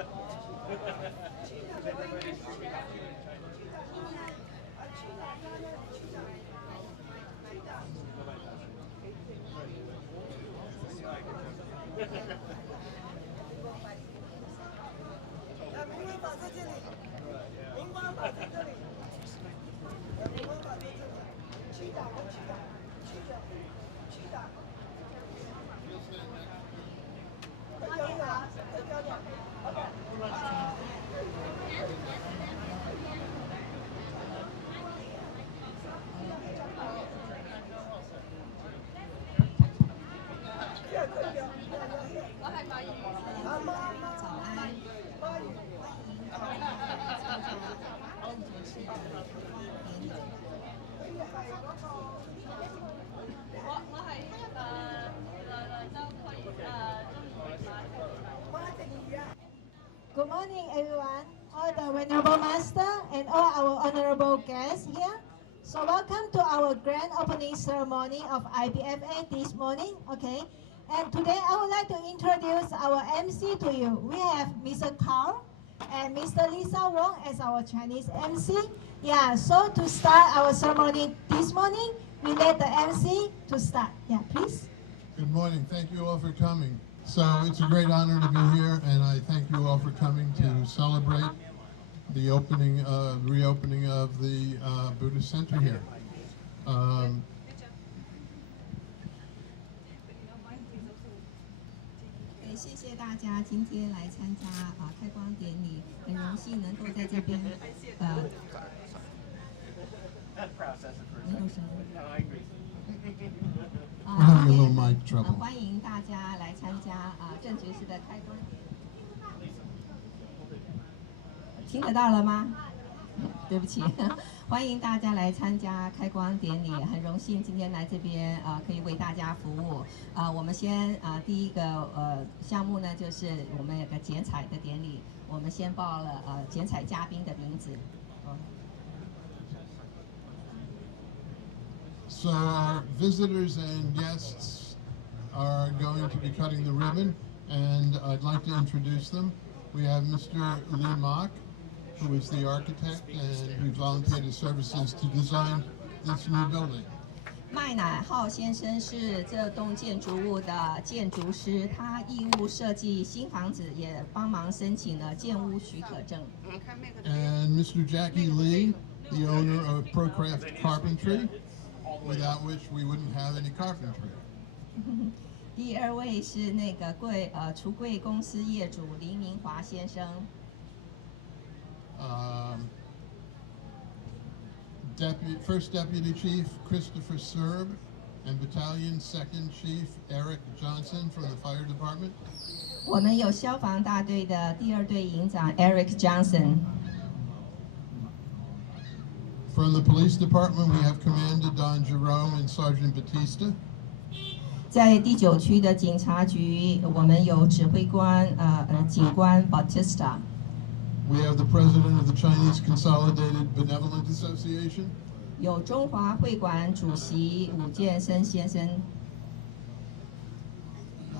明光法在这里，明光法在这里，明光法在这里，区长，快点啊，快点啊！Good morning, everyone, all the Venerable Master and all our honorable guests here. So welcome to our grand opening ceremony of IBFA this morning, okay? And today I would like to introduce our MC to you. We have Mr. Carl and Mr. Lisa Wong as our Chinese MC. Yeah, so to start our ceremony this morning, we let the MC to start. Yeah, please. Good morning. Thank you all for coming. So it's a great honor to be here, and I thank you all for coming to celebrate the reopening of the Buddhist Center here. 谢谢大家今天来参加开光典礼，很荣幸能够在这边没有声音。We're having a little mic trouble. 欢迎大家来参加正觉寺的开光典礼。听得到了吗？对不起，欢迎大家来参加开光典礼，很荣幸今天来这边可以为大家服务。我们先第一个项目呢，就是我们有个剪彩的典礼，我们先报了剪彩嘉宾的名字。So our visitors and guests are going to be cutting the ribbon, and I'd like to introduce them. We have Mr. Lee Mock, who is the architect and who volunteered his services to design this new building. 麦乃浩先生是这栋建筑物的建筑师，他义务设计新房子，也帮忙申请了建屋许可证。And Mr. Jackie Lee, the owner of Procraft Carpentry, without which we wouldn't have any carpentry. 第二位是那个橱柜公司业主林明华先生。First Deputy Chief Christopher Serb and Battalion Second Chief Eric Johnson from the Fire Department. 我们有消防大队的第二队营长 Eric Johnson。From the Police Department, we have Commander Don Jerome and Sergeant Batista. 在第9区的警察局，我们有指挥官警官 Batista。We have the President of the Chinese Consolidated Benevolent Association. 有中华会馆主席武建生先生。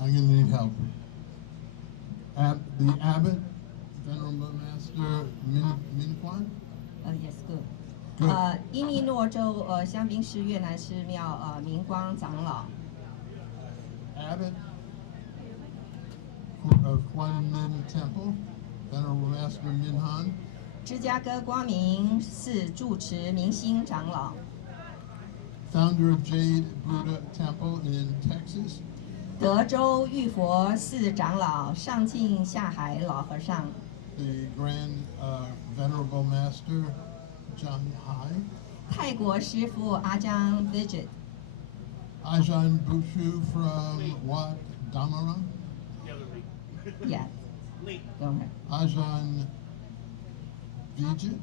I'm going to need help. The Abbot, Venerable Master Min Quan. Yes, good. 伊利诺州香槟市越南寺庙明光长老。Abbot of Guanmin Temple, Venerable Master Min Han. 芝加哥光明寺住持明星长老。Founder of Jade Buddha Temple in Texas. 德州玉佛寺长老上进下海老和尚。The Grand Venerable Master John Hai. 泰国师父阿江 Visit. Ajahn Bushu from Wat Damarang. Yeah. Go ahead. Ajahn Vijay.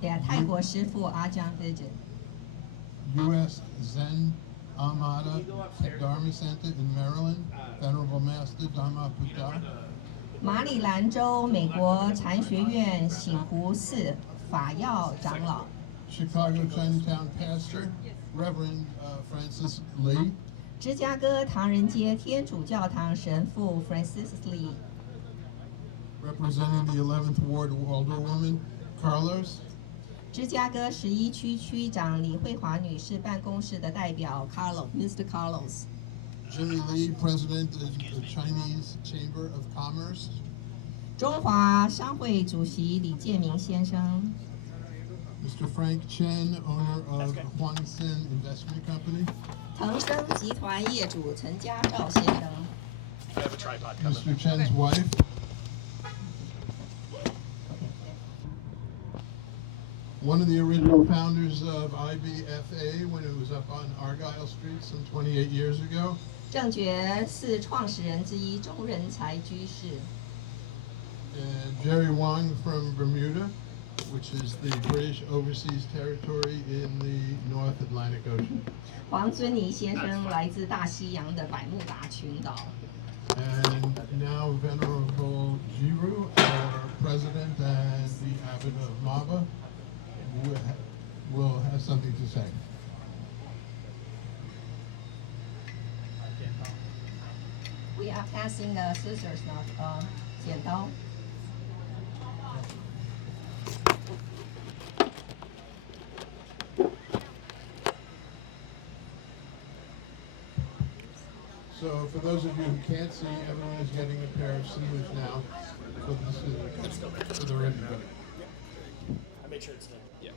Yeah, 泰国师父阿江 Visit. U.S. Zen Amada Dharma Center in Maryland. Venerable Master Dhamma Buddha. 马里兰州美国禅学院醒湖寺法耀长老。Chicago Chinatown Pastor Reverend Francis Lee. 芝加哥唐人街天主教堂神父 Francis Lee. Representing the 11th Ward Alderwoman, Carlos. 芝加哥11区区长李慧华女士办公室的代表 Mr. Carlos。Jimmy Lee, President of the Chinese Chamber of Commerce. 中华商会主席李建明先生。Mr. Frank Chen, owner of Huang Sin Investment Company. 腾升集团业主陈家兆先生。Mr. Chen's wife. One of the original founders of IBFA when it was up on Argyle Street some 28 years ago. 正觉寺创始人之一钟仁才居士。Jerry Wang from Bermuda, which is the British overseas territory in the North Atlantic Ocean. 黄尊尼先生来自大西洋的百慕达群岛。And now Venerable Jiru, our president and the abbot of Maba, will have something to say. We are passing the scissors now. 剪刀。So for those of you who can't see, everyone is getting a pair of scissors now for the ribbon cutting. I made sure it's done. Yeah.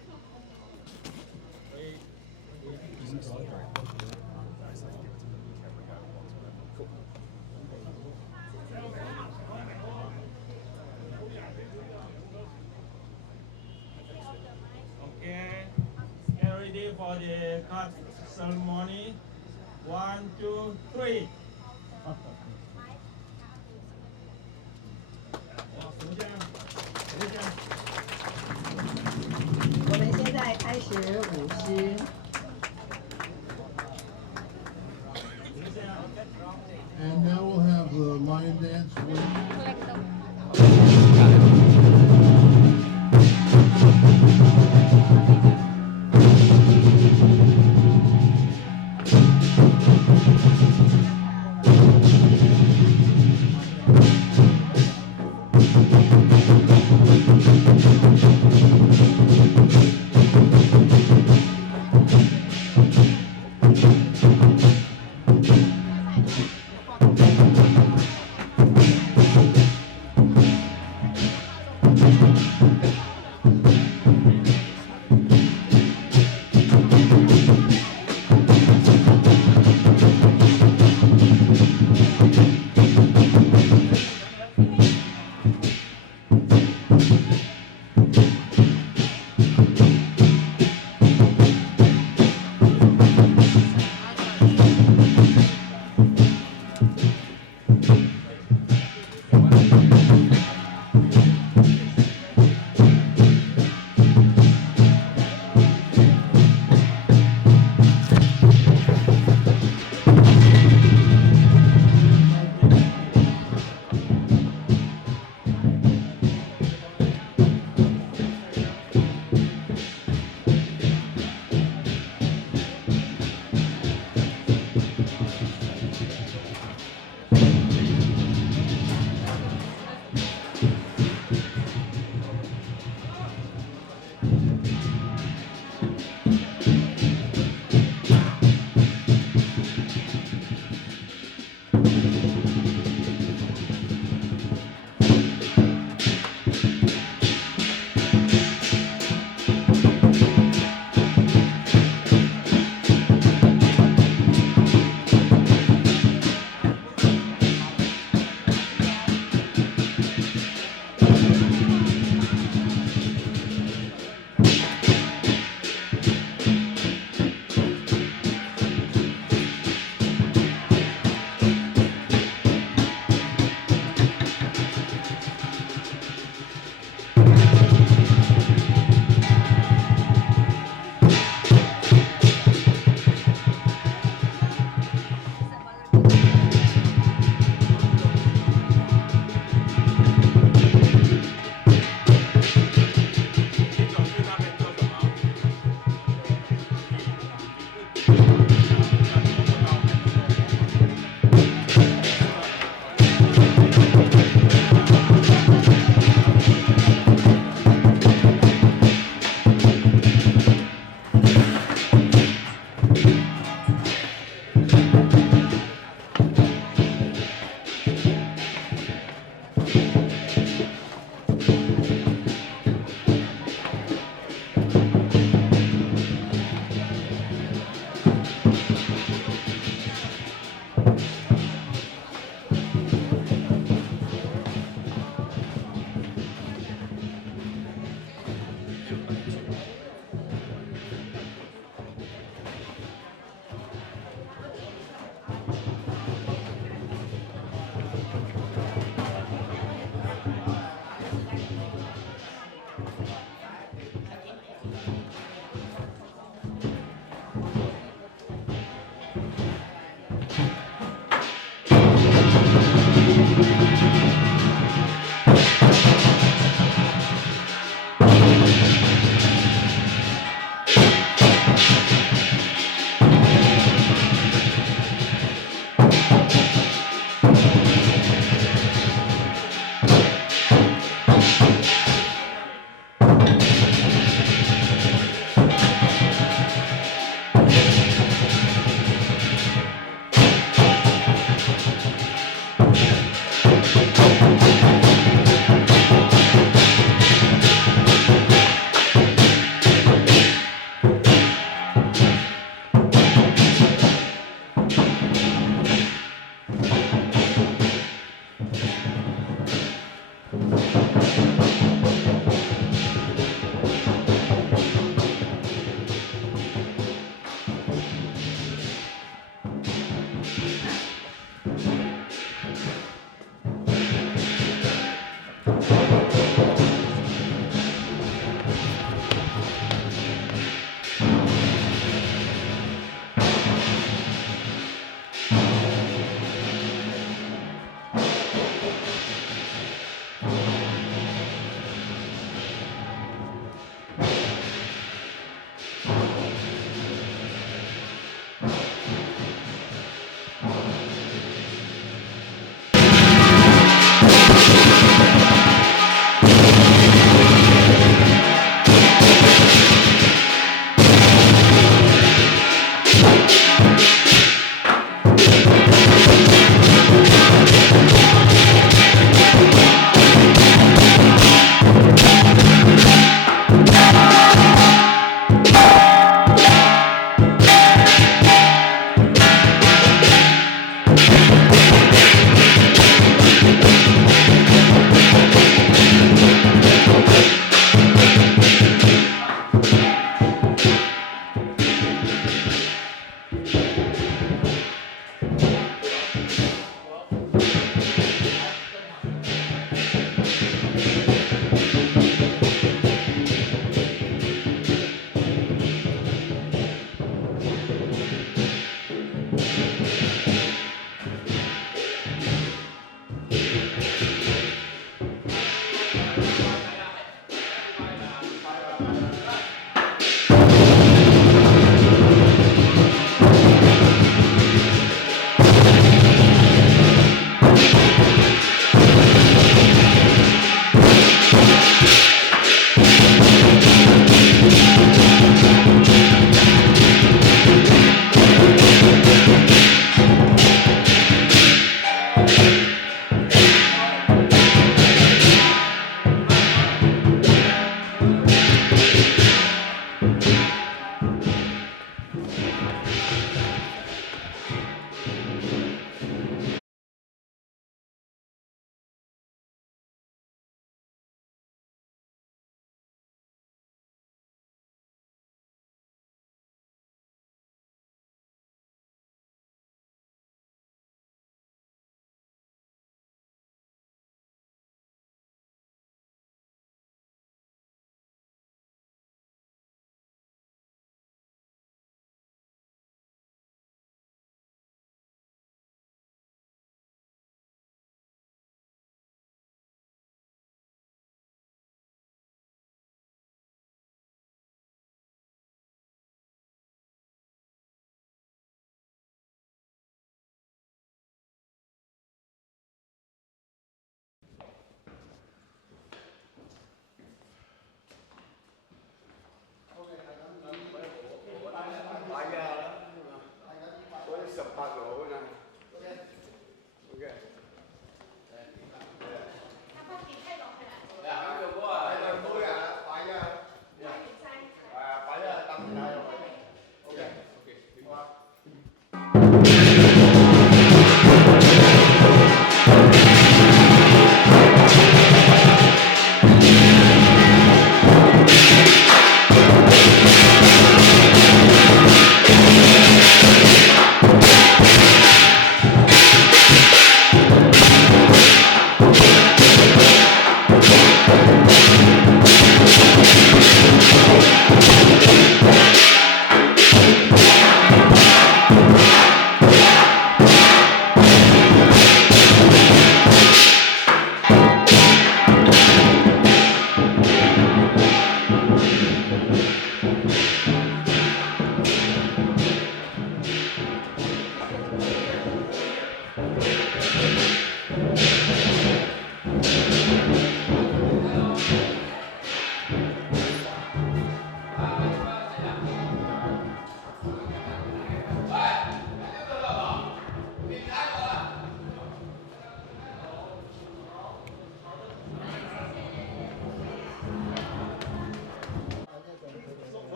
Okay, get ready for the cut ceremony. 1, 2, 3. 我们现在开始舞狮。And now we'll have the lion dance with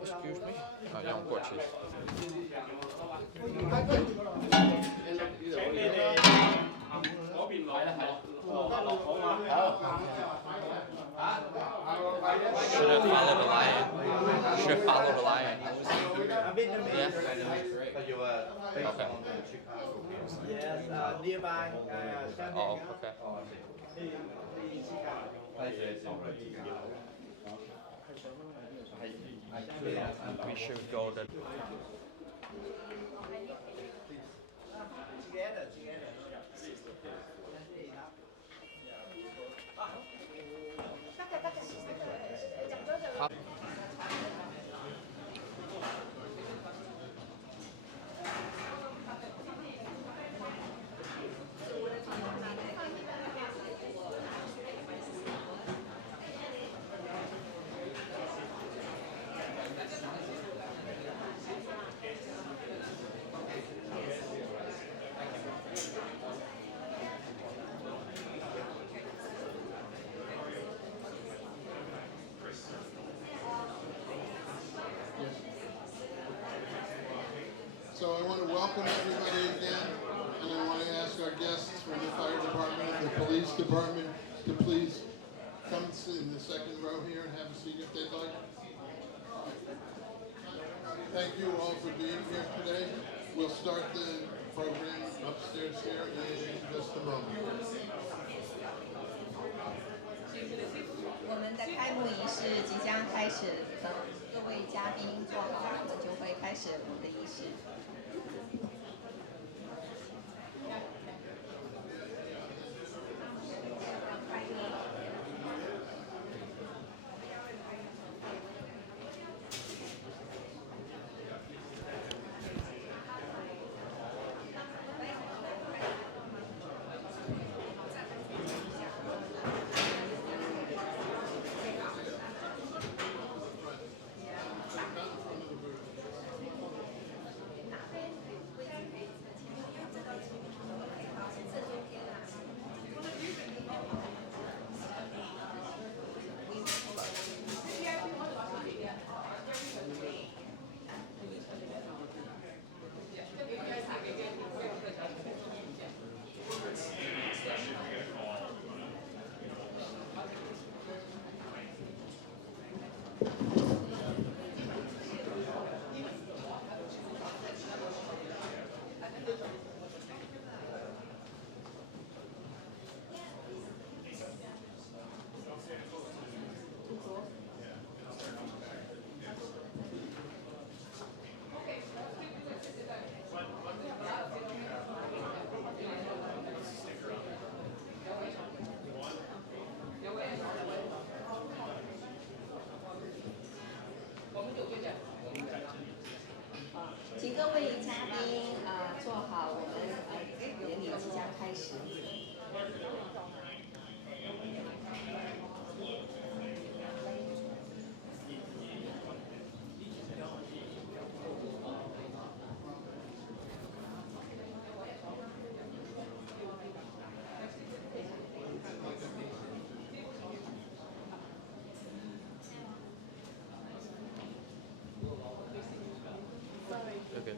Excuse me？啊，让我过去。請你哋嗰邊落好嘛？Should follow the lion. Should follow the lion. Yeah. Okay. Yes, nearby. Oh, okay. We should go the. So I want to welcome everybody again, and I want to ask our guests from the fire department and the police department to please come sit in the second row here and have a seat if they'd like. Thank you all for being here today. We'll start the program upstairs here in just a moment. 我们的开幕仪式即将开始，等各位嘉宾坐好，我们就会开始我们的仪式。请各位嘉宾坐好，我们典礼即将开始。Okay.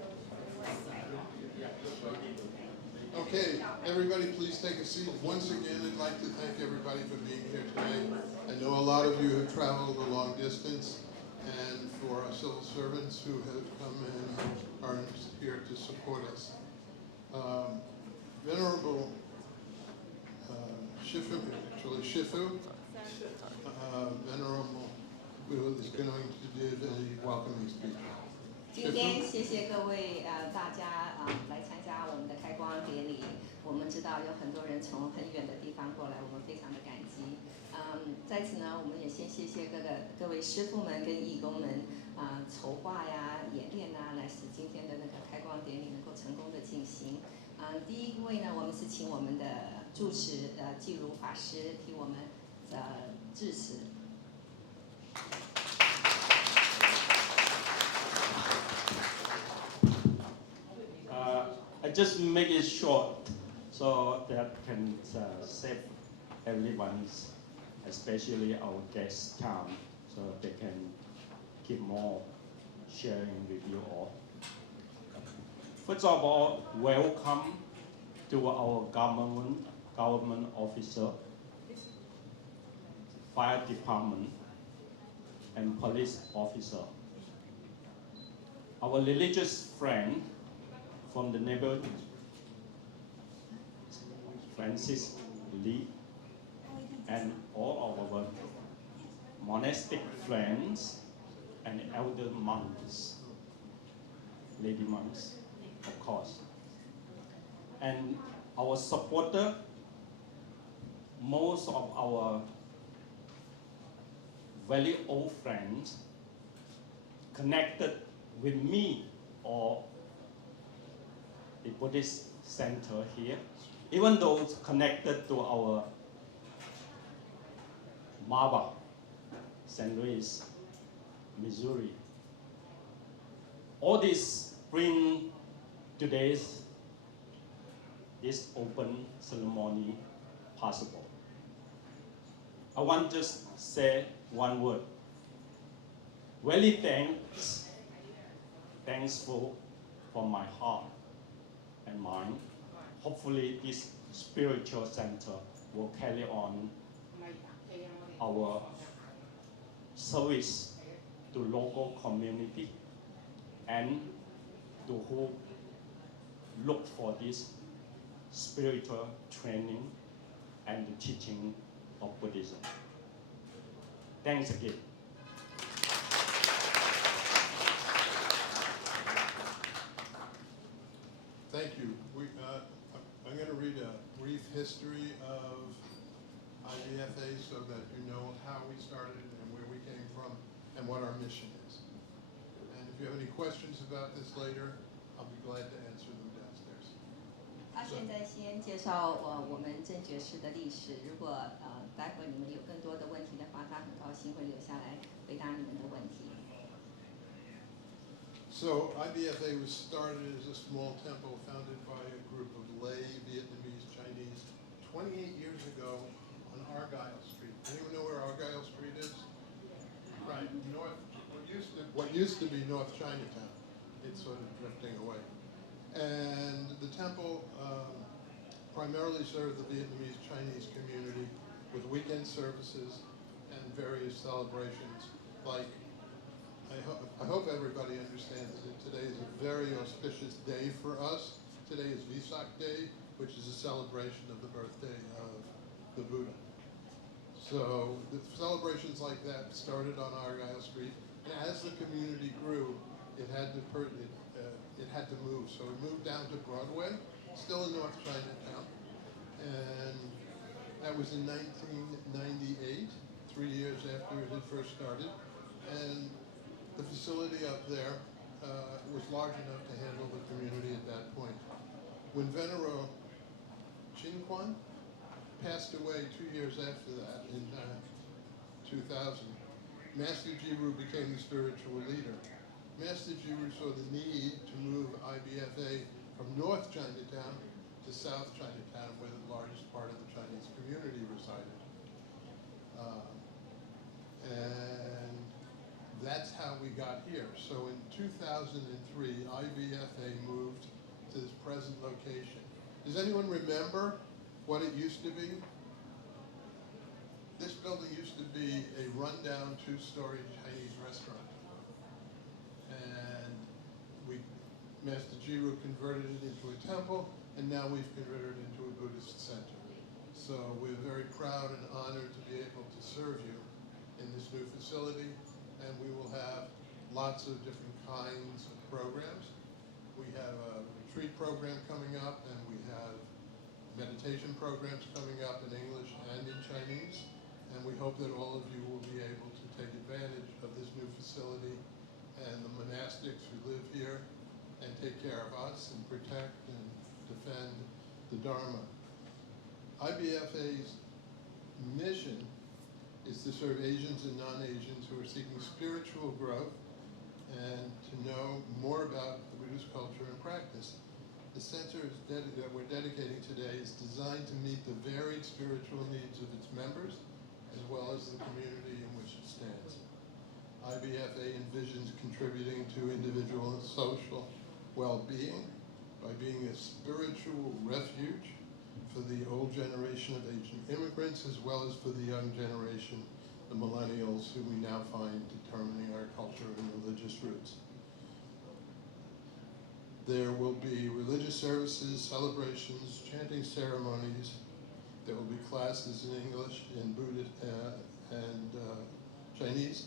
Okay, everybody please take a seat. Once again, I'd like to thank everybody for being here today. I know a lot of you have traveled a long distance, and for our civil servants who have come and are here to support us. Venerable Shifu, Venerable, who is going to give a welcoming speech. 今天谢谢各位大家来参加我们的开光典礼。我们知道有很多人从很远的地方过来，我们非常的感激。在此呢，我们也先谢谢各位师父们跟义工们筹划呀、演练啊，来使今天的那个开光典礼能够成功的进行。第一位呢，我们是请我们的住持济如法师替我们致辞。I just make it short so that can save everyone's, especially our guests' time, so they can keep more sharing with you all. First of all, welcome to our government officer, fire department, and police officer. Our religious friend from the neighborhood, Francis Lee, and all of our monastic friends and elder monks, lady monks, of course. And our supporter, most of our very old friends connected with me or the Buddhist center here, even those connected to our Maba, St. Louis, Missouri. All this bring today's this open ceremony possible. I want to just say one word. Really thankful from my heart and mind. Hopefully this spiritual center will carry on our service to local community and to who look for this spiritual training and the teaching of Buddhism. Thanks again. Thank you. I'm going to read a brief history of IBFA so that you know how we started and where we came from and what our mission is. And if you have any questions about this later, I'll be glad to answer them downstairs. 他现在先介绍我们正觉寺的历史。如果待会你们有更多的问题的话，他很高兴会留下来回答你们的问题。So IBFA was started as a small temple founded by a group of lay Vietnamese Chinese 28 years ago on Argyle Street. Anyone know where Argyle Street is? Right, what used to be North Chinatown. It's sort of drifting away. And the temple primarily served the Vietnamese Chinese community with weekend services and various celebrations like I hope everybody understands that today is a very auspicious day for us. Today is Vesak Day, which is a celebration of the birthday of the Buddha. So the celebrations like that started on Argyle Street, and as the community grew, it had to move. So it moved down to Broadway, still in North Chinatown, and that was in 1998, 3 years after it had first started. And the facility up there was large enough to handle the community at that point. When Venerable Chin Kwan passed away 2 years after that, in 2000, Master Jiru became the spiritual leader. Master Jiru saw the need to move IBFA from North Chinatown to South Chinatown, where the largest part of the Chinese community resided. And that's how we got here. So in 2003, IBFA moved to this present location. Does anyone remember what it used to be? This building used to be a rundown two-story Chinese restaurant. And Master Jiru converted it into a temple, and now we've converted it into a Buddhist center. So we're very proud and honored to be able to serve you in this new facility, and we will have lots of different kinds of programs. We have a retreat program coming up, and we have meditation programs coming up in English and in Chinese, and we hope that all of you will be able to take advantage of this new facility and the monastics who live here and take care of us and protect and defend the Dharma. IBFA's mission is to serve Asians and non-Asians who are seeking spiritual growth and to know more about the Buddhist culture and practice. The center that we're dedicating today is designed to meet the varied spiritual needs of its members as well as the community in which it stands. IBFA envisions contributing to individual and social well-being by being a spiritual refuge for the old generation of Asian immigrants as well as for the young generation, the millennials, who we now find determining our culture and religious roots. There will be religious services, celebrations, chanting ceremonies. There will be classes in English, in Buddhist, and Chinese.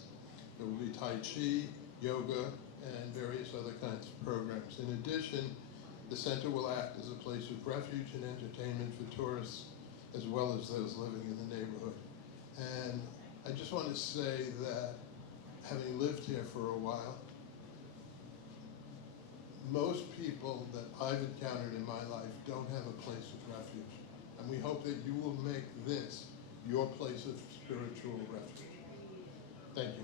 There will be Tai Chi, yoga, and various other kinds of programs. In addition, the center will act as a place of refuge and entertainment for tourists as well as those living in the neighborhood. And I just want to say that having lived here for a while, most people that I've encountered in my life don't have a place of refuge. And we hope that you will make this your place of spiritual refuge. Thank you.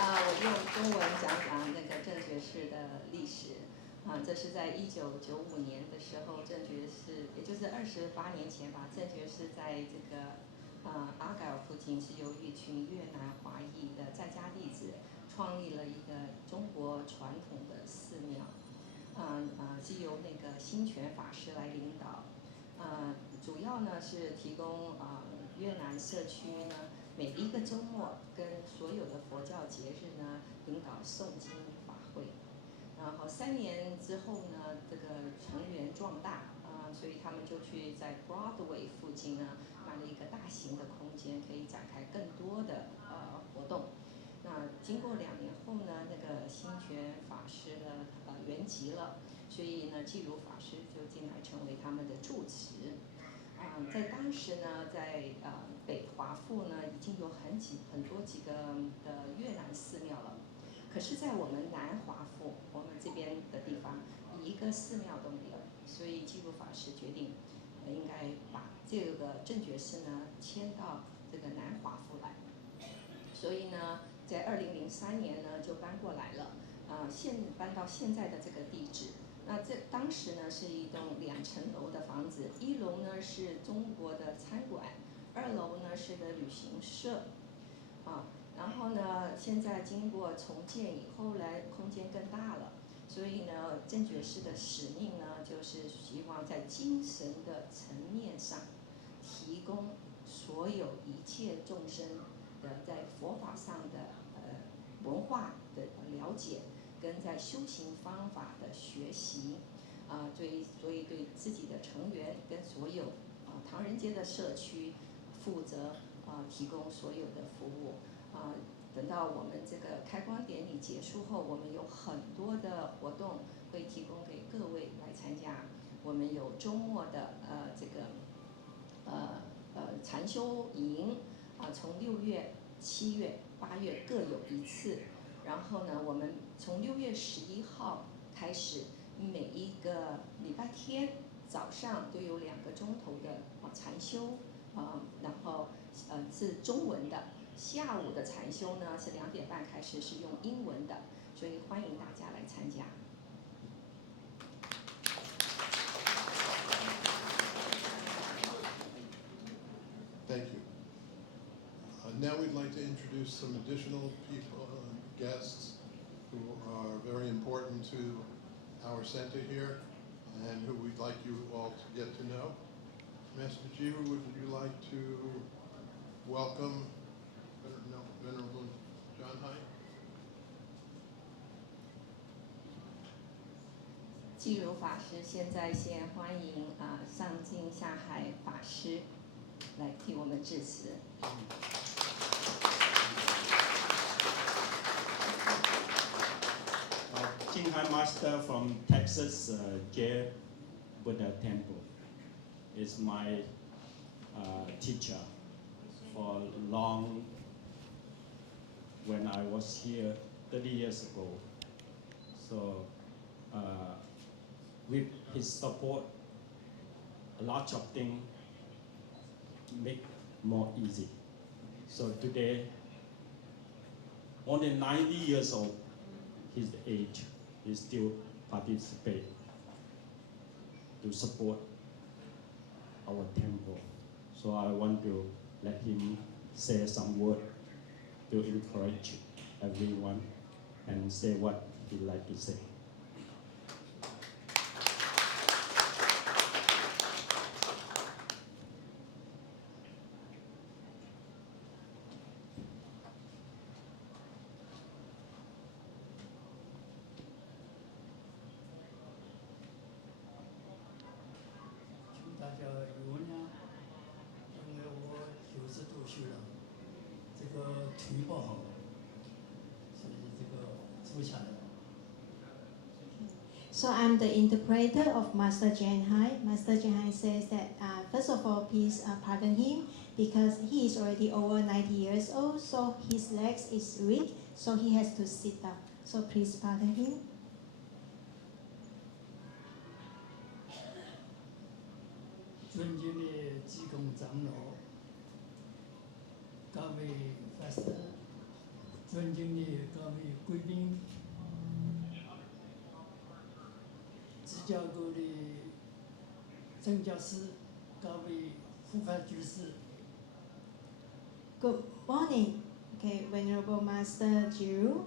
我用中文讲讲那个正觉寺的历史。这是在1995年的时候，正觉寺，也就是28年前吧，正觉寺在这个阿盖尔附近是由一群越南华裔的在家弟子创立了一个中国传统的寺庙，是由那个兴全法师来领导，主要呢是提供越南社区呢每一个周末跟所有的佛教节日呢领导诵经法会，然后3年之后呢，这个成员壮大，所以他们就去在 Broadway 附近呢买了一个大型的空间，可以展开更多的活动。那经过2年后呢，那个兴全法师呢圆寂了，所以呢济如法师就进来成为他们的住持。在当时呢，在北华附呢已经有很多几个的越南寺庙了，可是，在我们南华附，我们这边的地方一个寺庙都没有，所以济如法师决定，应该把这个正觉寺呢迁到这个南华附来。所以呢，在2003年呢就搬过来了，搬到现在的这个地址。那当时呢是一栋2层楼的房子，1楼呢是中国的餐馆，2楼呢是个旅行社，然后呢现在经过重建以后来空间更大了，所以呢正觉寺的使命呢就是希望在精神的层面上提供所有一切众生的在佛法上的文化的了解，跟在修行方法的学习，所以对自己的成员跟所有唐人街的社区负责提供所有的服务。等到我们这个开光典礼结束后，我们有很多的活动会提供给各位来参加。我们有周末的这个禅修营，从6月、7月、8月各有1次。然后呢，我们从6月11号开始，每一个礼拜天早上都有2个钟头的禅修，然后是中文的。下午的禅修呢是2点半开始，是用英文的，所以欢迎大家来参加。Thank you. Now we'd like to introduce some additional people, guests who are very important to our center here and who we'd like you all to get to know. Master Jiru, would you like to welcome Venerable John Hai? 济如法师现在先欢迎上镜下海法师来替我们致辞。Jinghai Master from Texas J Buddha Temple is my teacher for long. When I was here 30 years ago, so with his support, a lot of things make more easy. So today, more than 90 years old, his age, he still participate to support our temple. So I want to let him say some word to encourage everyone and say what he'd like to say. So I'm the interpreter of Master Jen Hai. Master Jen Hai says that first of all, please pardon him because he is already over 90 years old, so his legs is weak, so he has to sit down. So please pardon him. Good morning, okay, Venerable Master Jiru,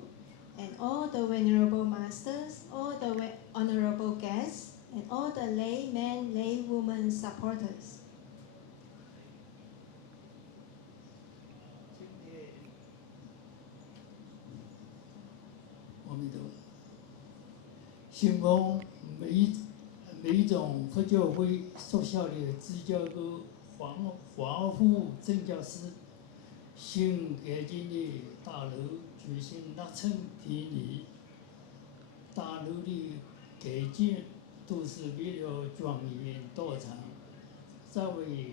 and all the Venerable Masters, all the honorable guests, and all the laymen, laywomen supporters. Xin 每一种佛教会属下的支教个华护正教师，新改建的大楼举行落成典礼。大楼的改建都是为了庄严道场，作为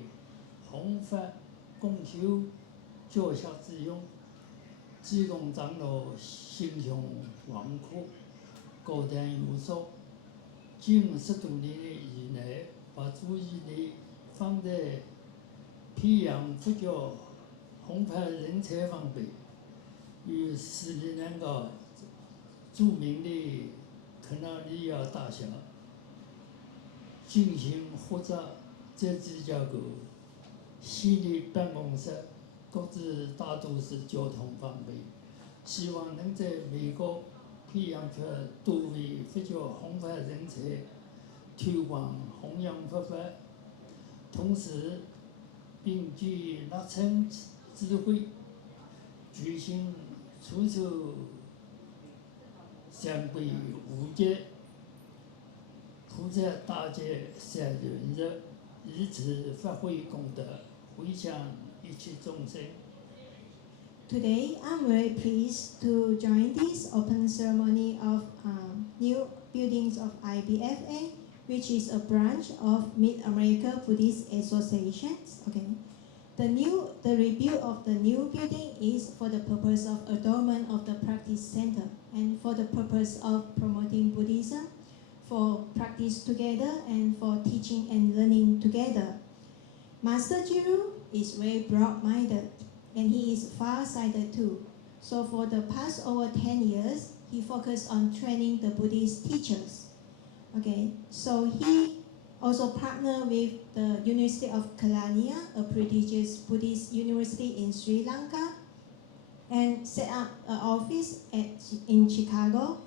弘法共修教下之用。济公长老心胸广阔，高谈有说。近10多年以来，把注意力放在培养佛教弘法人才方面，与斯里兰卡著名的克纳利亚大学进行合作，在芝加哥系列办公室各自大都市交通方面，希望能在美国培养出多位佛教弘法人才，推广弘扬佛法，同时并具立成智慧，举行出手三归五节、菩萨大戒3轮日，以此发挥功德，回向一切众生。Today, I'm very pleased to join this open ceremony of new buildings of IBFA, which is a branch of Mid-America Buddhist Associations. Okay, the rebuild of the new building is for the purpose of adornment of the practice center and for the purpose of promoting Buddhism, for practice together and for teaching and learning together. Master Jiru is very broad-minded. And he is far-sighted too. So for the past over 10 years, he focused on training the Buddhist teachers. Okay, so he also partnered with the University of Kelaniya, a prestigious Buddhist university in Sri Lanka, and set up an office in Chicago.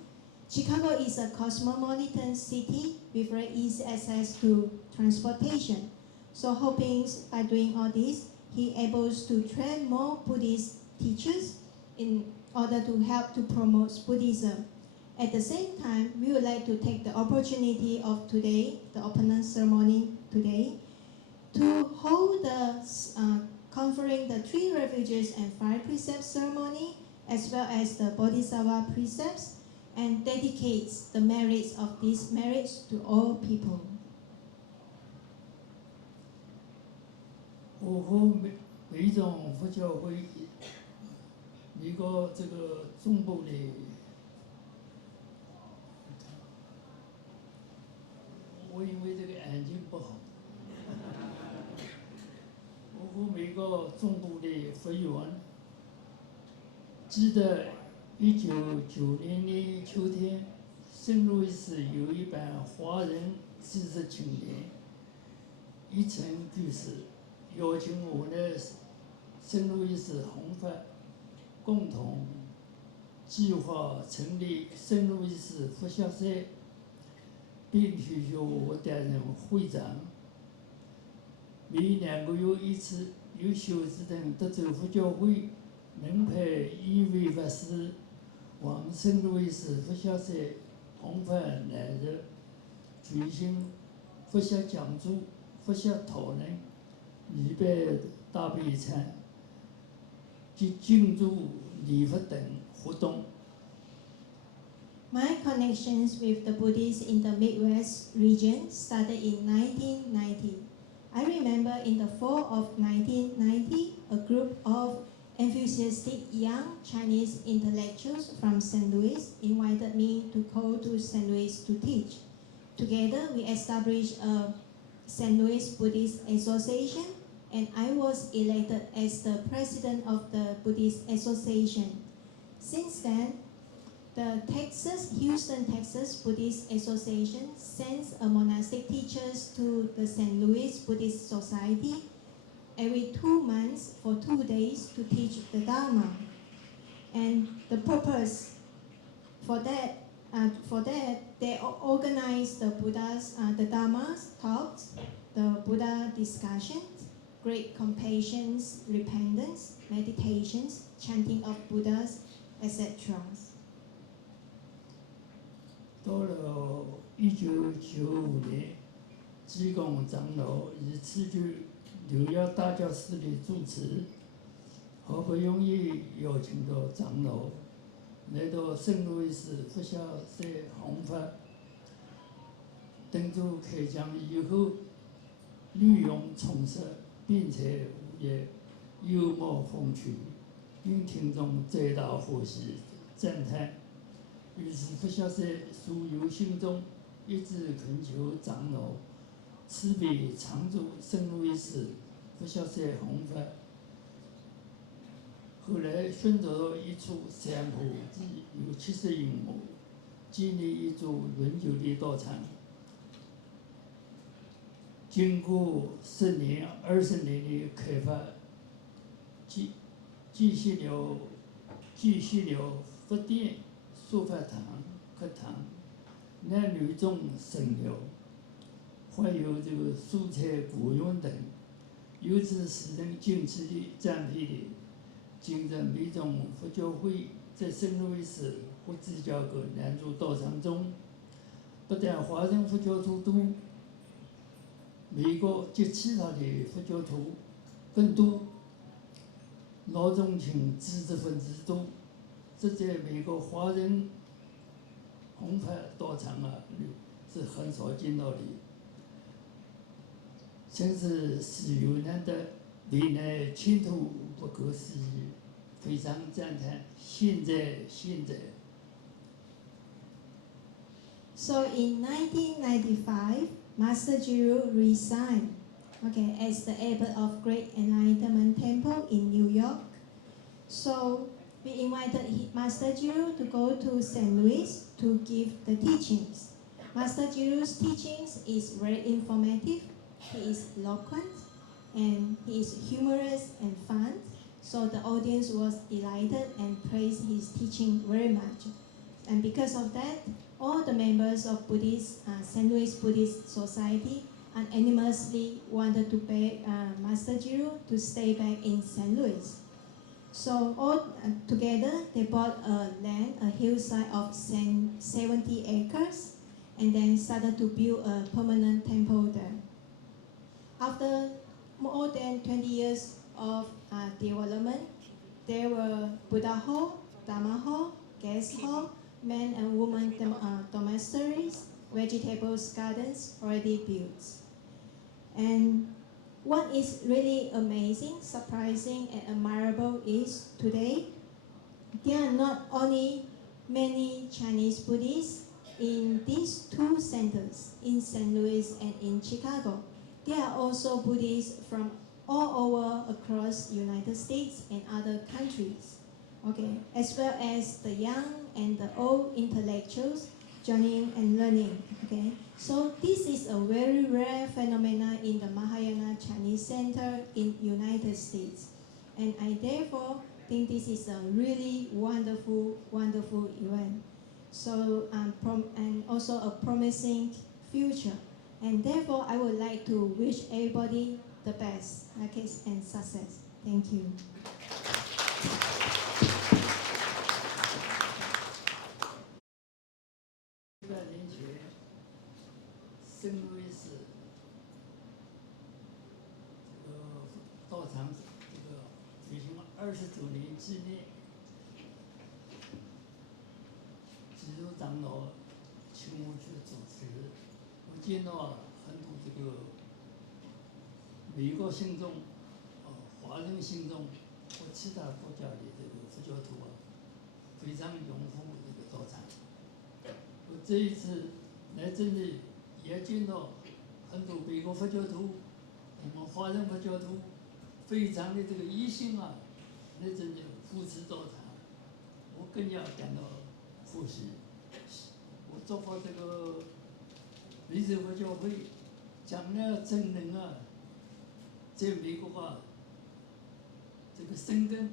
Chicago is a cosmopolitan city with very easy access to transportation. So hoping by doing all this, he able to train more Buddhist teachers in order to help to promote Buddhism. At the same time, we would like to take the opportunity of today, the opening ceremony today, to hold the conferring the 3 refuges and 5 precepts ceremony, as well as the Bodhisattva precepts, and dedicates the merits of this marriage to all people. 我和每一种佛教会，美国这个中部的，我因为这个眼睛不好，我和美国中部的佛员，记得1990年的秋天，圣路易斯有一班华人知识青年一城居士。 邀请我的圣路易斯弘法共同计划成立圣路易斯佛教社，并许由我担任会长。每2个月一次，由修士等德州佛教会能派1位法师往圣路易斯佛教社弘法乃日，举行佛教讲座、佛教讨论。 礼拜大悲忏及庆祝礼佛等活动。My connections with the Buddhists in the Midwest region started in 1990. I remember in the fall of 1990, a group of enthusiastic young Chinese intellectuals from St. Louis invited me to go to St. Louis to teach. Together, we established a St. Louis Buddhist Association, and I was elected as the president of the Buddhist Association. Since then, the Houston, Texas Buddhist Association sends a monastic teachers to the St. Louis Buddhist Society every 2 months for 2 days to teach the Dharma. And the purpose for that, they organize the the Dharma talks, the Buddha discussions, great compassion, repentance, meditations, chanting of Buddhas, etc. 到了1995年，济公长老以此具纽约大教室的主持，好不容易邀请到长老来到圣路易斯佛教社弘法。等主开讲以后，内容充实，辩才无碍，幽默风趣，令听众皆大欢喜，赞叹。 于是佛教社属有心中一直恳求长老慈悲常驻圣路易斯佛教社弘法。后来寻找到一处山坡，有70英亩，建立一座永久的道场。经过10年、20年的开发，建设了佛殿。 书法堂、课堂，男女众生了，还有这个蔬菜果园等，由此使人惊奇的、赞佩的。今在每种佛教会在圣路易斯和芝加哥两座道场中，不但华人佛教徒多，美国及其他的佛教徒更多，老中青知识分子多。 这在美国华人弘法道场是很少见到的，真是稀有难得，历来前途不可思议，非常赞叹。现在。 So in 1995, Master Jiru resigned, as the abbot of Great Enlightenment Temple in New York. So we invited Master Jiru to go to St. Louis to give the teachings. Master Jiru's teachings is very informative, he is eloquent, and he is humorous and fun. So the audience was delighted and praised his teaching very much. And because of that, all the members of St. Louis Buddhist Society unanimously wanted to beg Master Jiru to stay back in St. Louis. So all together, they bought a hillside of 70 acres, and then started to build a permanent temple there. After more than 20 years of development, there were Buddha Hall, Dharma Hall, Guest Hall, men and women dormitories, vegetables gardens already built. And what is really amazing, surprising, and admirable is today, there are not only many Chinese Buddhists in these two centers, in St. Louis and in Chicago. There are also Buddhists from all over across the United States and other countries, okay, as well as the young and the old intellectuals joining and learning, okay. So this is a very rare phenomenon in the Mahayana Chinese Center in United States. And I therefore think this is a really wonderful, wonderful event. So, and also a promising future. And therefore, I would like to wish everybody the best, okay, and success. Thank you.圣路易斯道场举行了20周年纪念，基督长老请我去主持，我见到很多美国信众、华人信众和其他国家的佛教徒非常拥护道场。我这一次来这里。也见到很多美国佛教徒，我们华人佛教徒，非常的热心来这里扶持道场，我更加感到欢喜。我祝福美洲佛教会将来真能在美国生根，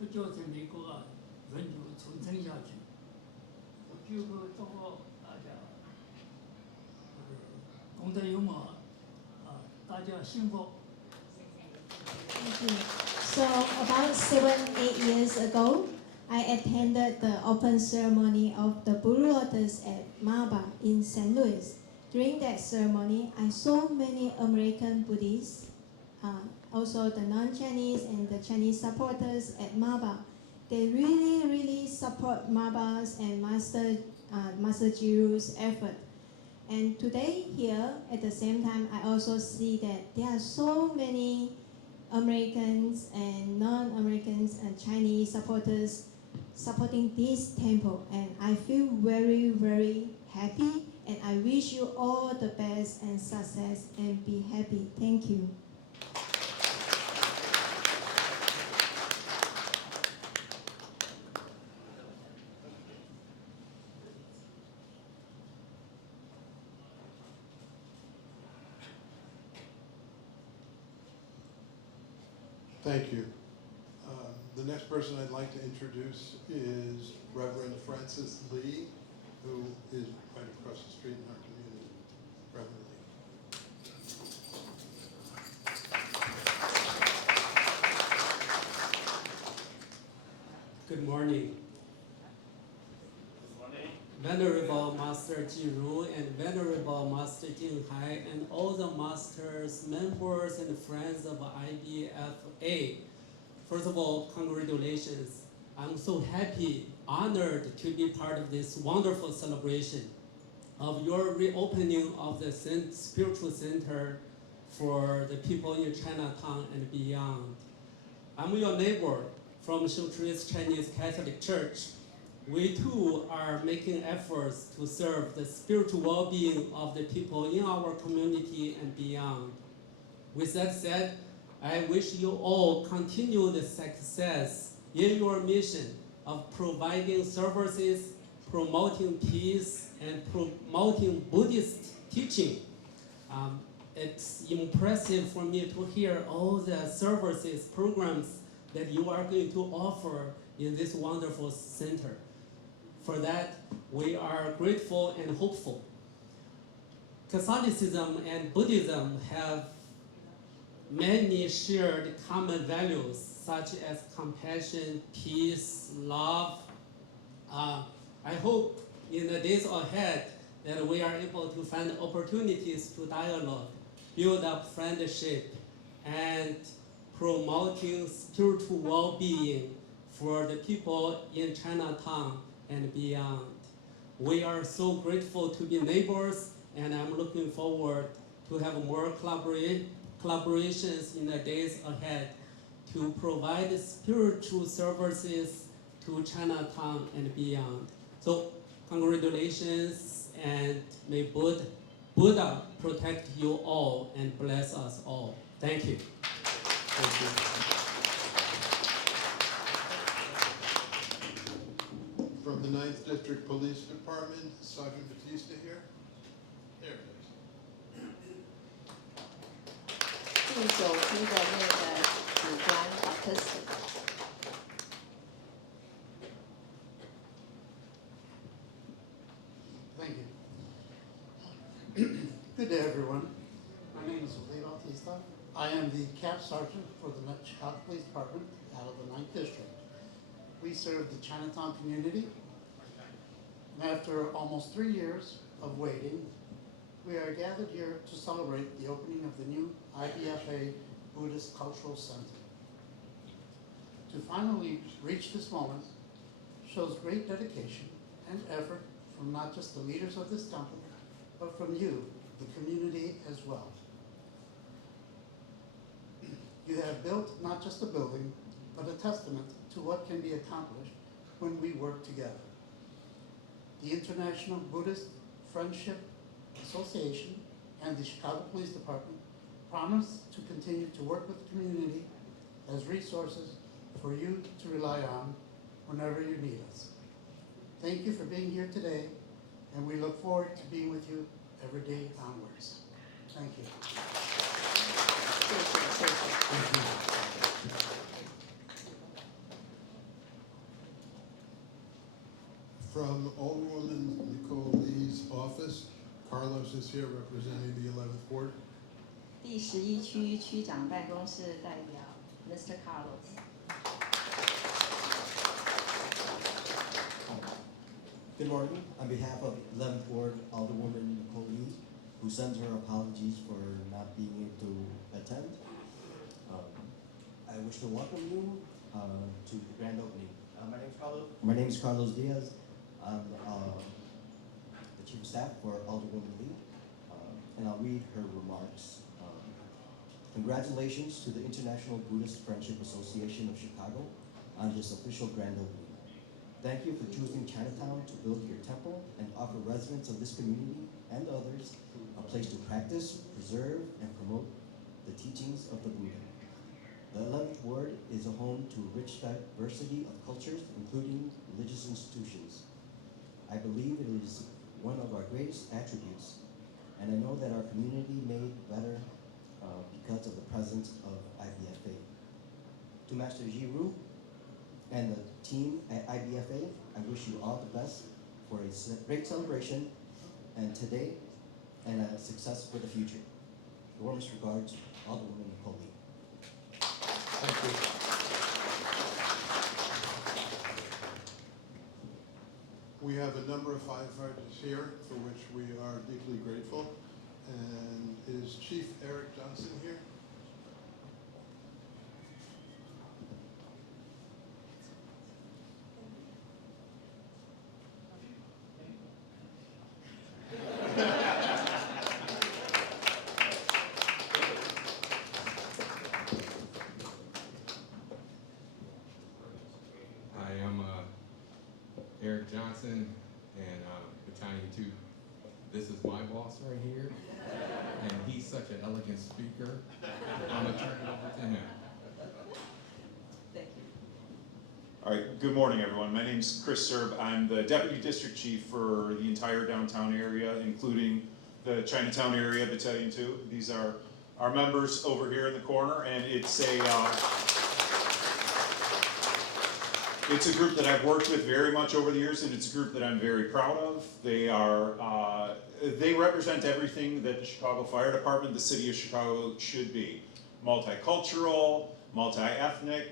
佛教在美国永久传承下去。我祝福大家。功德圆满，大家幸福。Thank you. So about 7-8 years ago, I attended the open ceremony of the Blue Lotus at Maba in St. Louis. During that ceremony, I saw many American Buddhists, also the non-Chinese and the Chinese supporters at Maba. They really, really support Maba's and Master Jiru's effort. And today here, at the same time, I also see that there are so many Americans and non-Americans and Chinese supporters supporting this temple. And I feel very, very happy. And I wish you all the best and success and be happy. Thank you. Thank you. The next person I'd like to introduce is Reverend Francis Lee, who is right across the street in our community. Reverend Lee. Good morning. Venerable Master Jiru and Venerable Master Jinghai and all the masters, members, and friends of IBFA. First of all, congratulations. I'm so happy, honored to be part of this wonderful celebration of your reopening of the spiritual center for the people in Chinatown and beyond. I'm your neighbor from Shutris Chinese Catholic Church. We too are making efforts to serve the spiritual well-being of the people in our community and beyond. With that said, I wish you all continued success in your mission of providing services, promoting peace, and promoting Buddhist teaching. It's impressive for me to hear all the services, programs that you are going to offer in this wonderful center. For that, we are grateful and hopeful. Catholicism and Buddhism have many shared common values such as compassion, peace, love. I hope in the days ahead that we are able to find opportunities to dialogue, build up friendship, and promoting spiritual well-being for the people in Chinatown and beyond. We are so grateful to be neighbors, and I'm looking forward to have more collaborations in the days ahead to provide spiritual services to Chinatown and beyond. So congratulations, and may Buddha protect you all and bless us all. Thank you. Thank you. From the 9th District Police Department, Sergeant Batista here. There it is. 第9梯的那个警官Autistic。Thank you. Good day, everyone. My name is Lee Bautista. I am the Cap Sergeant for the Chicago Police Department out of the 9th District. We serve the Chinatown community. And after almost 3 years of waiting, we are gathered here to celebrate the opening of the new IBFA Buddhist Cultural Center. To finally reach this moment shows great dedication and effort from not just the leaders of this temple, but from you, the community as well. You have built not just a building, but a testament to what can be accomplished when we work together. The International Buddhist Friendship Association and the Chicago Police Department promise to continue to work with the community as resources for you to rely on whenever you need us. Thank you for being here today, and we look forward to being with you every day onwards. Thank you. From Alderwoman Nicole Lee's office, Carlos is here representing the 11th Ward. 第11区区长办公室代表 Mr. Carlos。 Good morning. On behalf of 11th Ward Alderwoman Nicole Lee, who sends her apologies for not being able to attend, I wish to welcome you to the grand opening. My name is Carlos. My name is Carlos Diaz. I'm the Chief of Staff for Alderwoman Lee, and I'll read her remarks. Congratulations to the International Buddhist Friendship Association of Chicago on this official grand opening. Thank you for choosing Chinatown to build your temple and offer residents of this community and others a place to practice, preserve, and promote the teachings of the Buddha. The 11th Ward is a home to a rich diversity of cultures, including religious institutions. I believe it is one of our greatest attributes, and I know that our community made better because of the presence of IBFA. To Master Ji Ru and the team at IBFA, I wish you all the best for a great celebration and today and a success for the future. The warmest regards, Alderwoman Nicole Lee. Thank you. We have a number of firefighters here for which we are deeply grateful. And is Chief Eric Johnson here? Hi, I'm Eric Johnson, and Battalion 2. This is my boss right here, and he's such an elegant speaker. I'm gonna turn it over to him. Thank you. All right, good morning, everyone. My name's Chris Serb. I'm the Deputy District Chief for the entire downtown area, including the Chinatown area, Battalion 2. These are our members over here in the corner, and it's a It's a group that I've worked with very much over the years, and it's a group that I'm very proud of. They represent everything that the Chicago Fire Department, the city of Chicago, should be. Multicultural, multi-ethnic,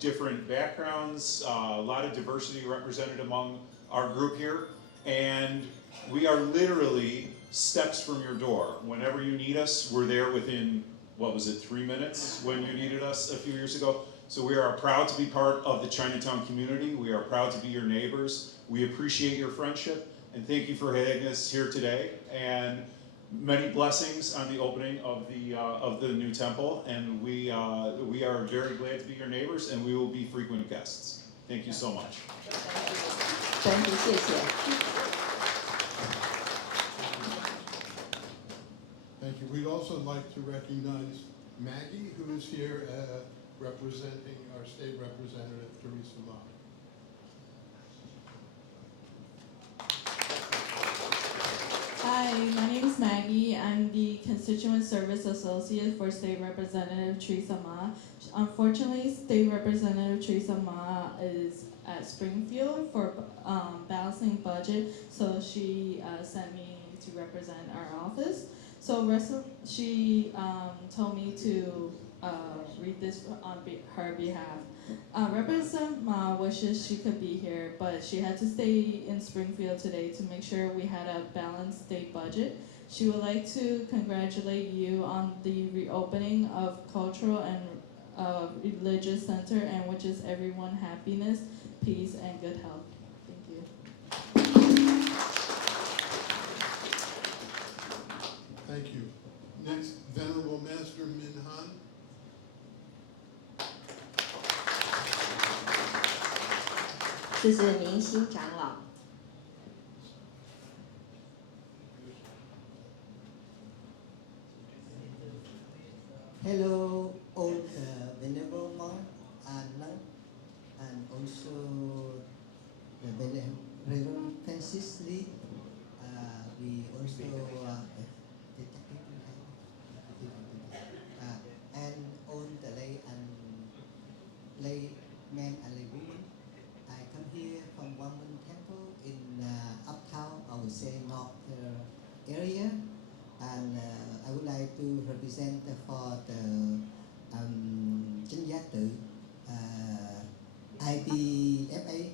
different backgrounds, a lot of diversity represented among our group here. And we are literally steps from your door. Whenever you need us, we're there within, 3 minutes when you needed us a few years ago. So we are proud to be part of the Chinatown community. We are proud to be your neighbors. We appreciate your friendship, and thank you for having us here today. And many blessings on the opening of the new temple. And we are very glad to be your neighbors, and we will be frequent guests. Thank you so much. Thank you, 谢谢。 Thank you. We'd also like to recognize Maggie, who is here representing our state representative, Teresa Ma. Hi, my name is Maggie. I'm the Constituent Service Associate for State Representative Teresa Ma. Unfortunately, State Representative Teresa Ma is at Springfield for balancing budget, so she sent me to represent our office. So she told me to read this on her behalf. Representative Ma wishes she could be here, but she had to stay in Springfield today to make sure we had a balanced state budget. She would like to congratulate you on the reopening of cultural and religious center, and wishes everyone happiness, peace, and good health. Thank you. Thank you. Next, Venerable Master Min Han.这是明星长老。 Hello, old Venerable Monk and also the Reverend Francis Lee. We also and all the lay men and lay women. I come here from Wangmun Temple in uptown, I would say north area, and I would like to represent for the Chánh Giác Tự IBFA.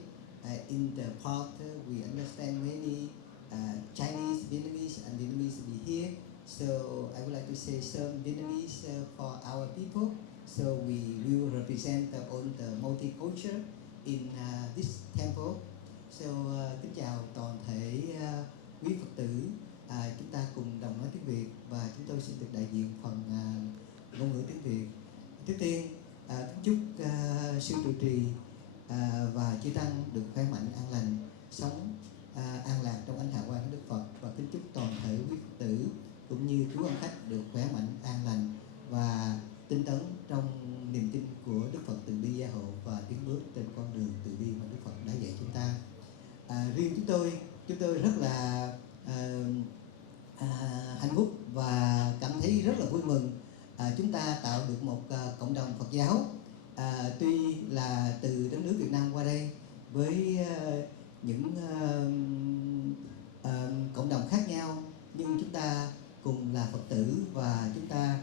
In the part we understand many Chinese, Vietnamese, and Vietnamese will be here. So I would like to say some Vietnamese for our people. So we will represent all the multicultural in this temple. So kính chào toàn thể quý Phật tử. Chúng ta cùng đồng nói tiếng Việt và chúng tôi xin được đại diện phần ngôn ngữ tiếng Việt. Trước tiên kính chúc sư trụ trì và chư tăng được khỏe mạnh, an lành, sống an lạc trong ánh hào quang của Đức Phật, và kính chúc toàn thể quý Phật tử cũng như chú ông khách được khỏe mạnh, an lành và tinh tấn trong niềm tin của Đức Phật từ bi gia hộ và tiến bước trên con đường từ bi mà Đức Phật đã dạy chúng ta. Riêng chúng tôi rất là hạnh phúc và cảm thấy rất là vui mừng. Chúng ta tạo được một cộng đồng Phật giáo, tuy là từ đất nước Việt Nam qua đây với những cộng đồng khác nhau, nhưng chúng ta cùng là Phật tử, và chúng ta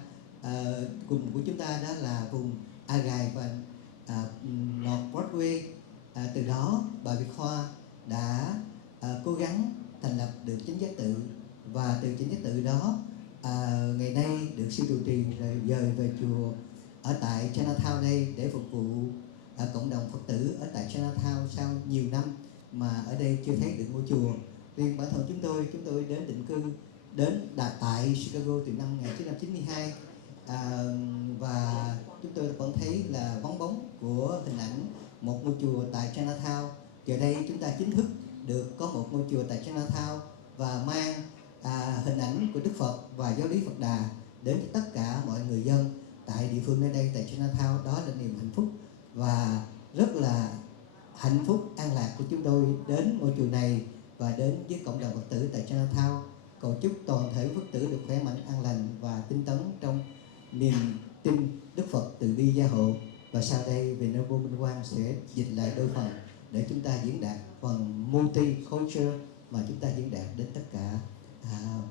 cùng của chúng ta đó là vùng A Gài và North Broadway. Từ đó bà Việt Hoa đã cố gắng thành lập được Chánh Giác Tự, và từ Chánh Giác Tự đó ngày nay được sư trụ trì dời về chùa ở tại Chinatown đây để phục vụ cộng đồng Phật tử ở tại Chinatown sau nhiều năm mà ở đây chưa thấy được ngôi chùa. Riêng bản thân chúng tôi đến định cư đến tại Chicago từ năm 1992, và chúng tôi vẫn thấy là vắng bóng của hình ảnh một ngôi chùa tại Chinatown. Giờ đây chúng ta chính thức được có một ngôi chùa tại Chinatown và mang hình ảnh của Đức Phật và giáo lý Phật Đà đến cho tất cả mọi người dân tại địa phương nơi đây, tại Chinatown. Đó là niềm hạnh phúc và rất là hạnh phúc an lạc của chúng tôi đến ngôi chùa này và đến với cộng đồng Phật tử tại Chinatown. Cầu chúc toàn thể Phật tử được khỏe mạnh, an lành và tinh tấn trong niềm tin Đức Phật từ bi gia hộ. Và sau đây Venerable Minh Quang sẽ dịch lại đôi phần để chúng ta diễn đạt phần multi-culture mà chúng ta diễn đạt đến tất cả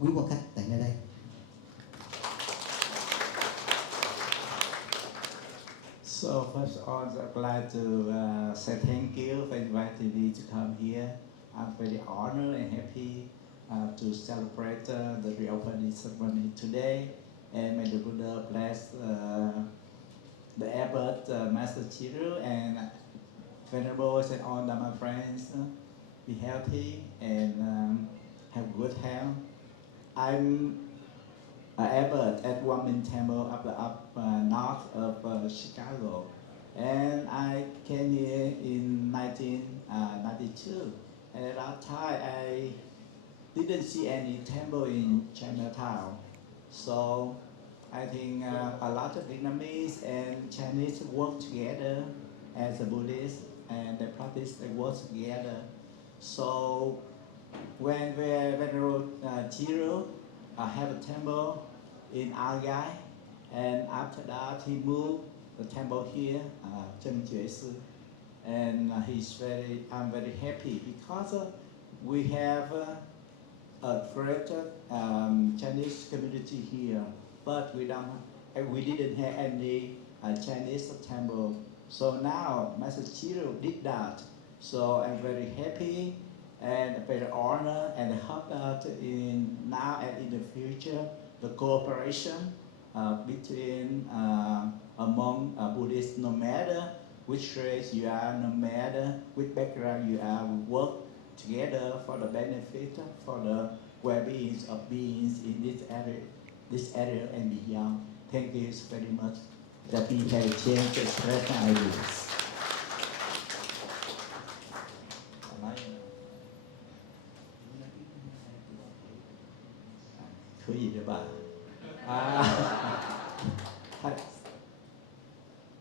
quý quan khách tại nơi đây. So first of all, I'd like to say thank you for inviting me to come here. I'm very honored and happy to celebrate the reopening ceremony today. And may the Buddha bless the abbot, Master Chiru, and venerables and all my friends be healthy and have good health. I'm an abbot at One Min Temple up north of Chicago, and I came here in 1992. And at that time, I didn't see any temple in Chinatown, so I think a lot of Vietnamese and Chinese work together as a Buddhist, and they practice, they work together. So when Venerable Chiru have a temple in Agai, and after that he moved the temple here,正觉寺, and I'm very happy because we have a great Chinese community here, but we didn't have any Chinese temple. So now Master Chiru did that. So I'm very happy and very honored, and hope that in now and in the future the cooperation between among Buddhists, no matter which race you are, no matter which background you are, we work together for the benefit, for the well-being of beings in this area and beyond. Thank you very much that we have a chance to express my ideas. 可以的吧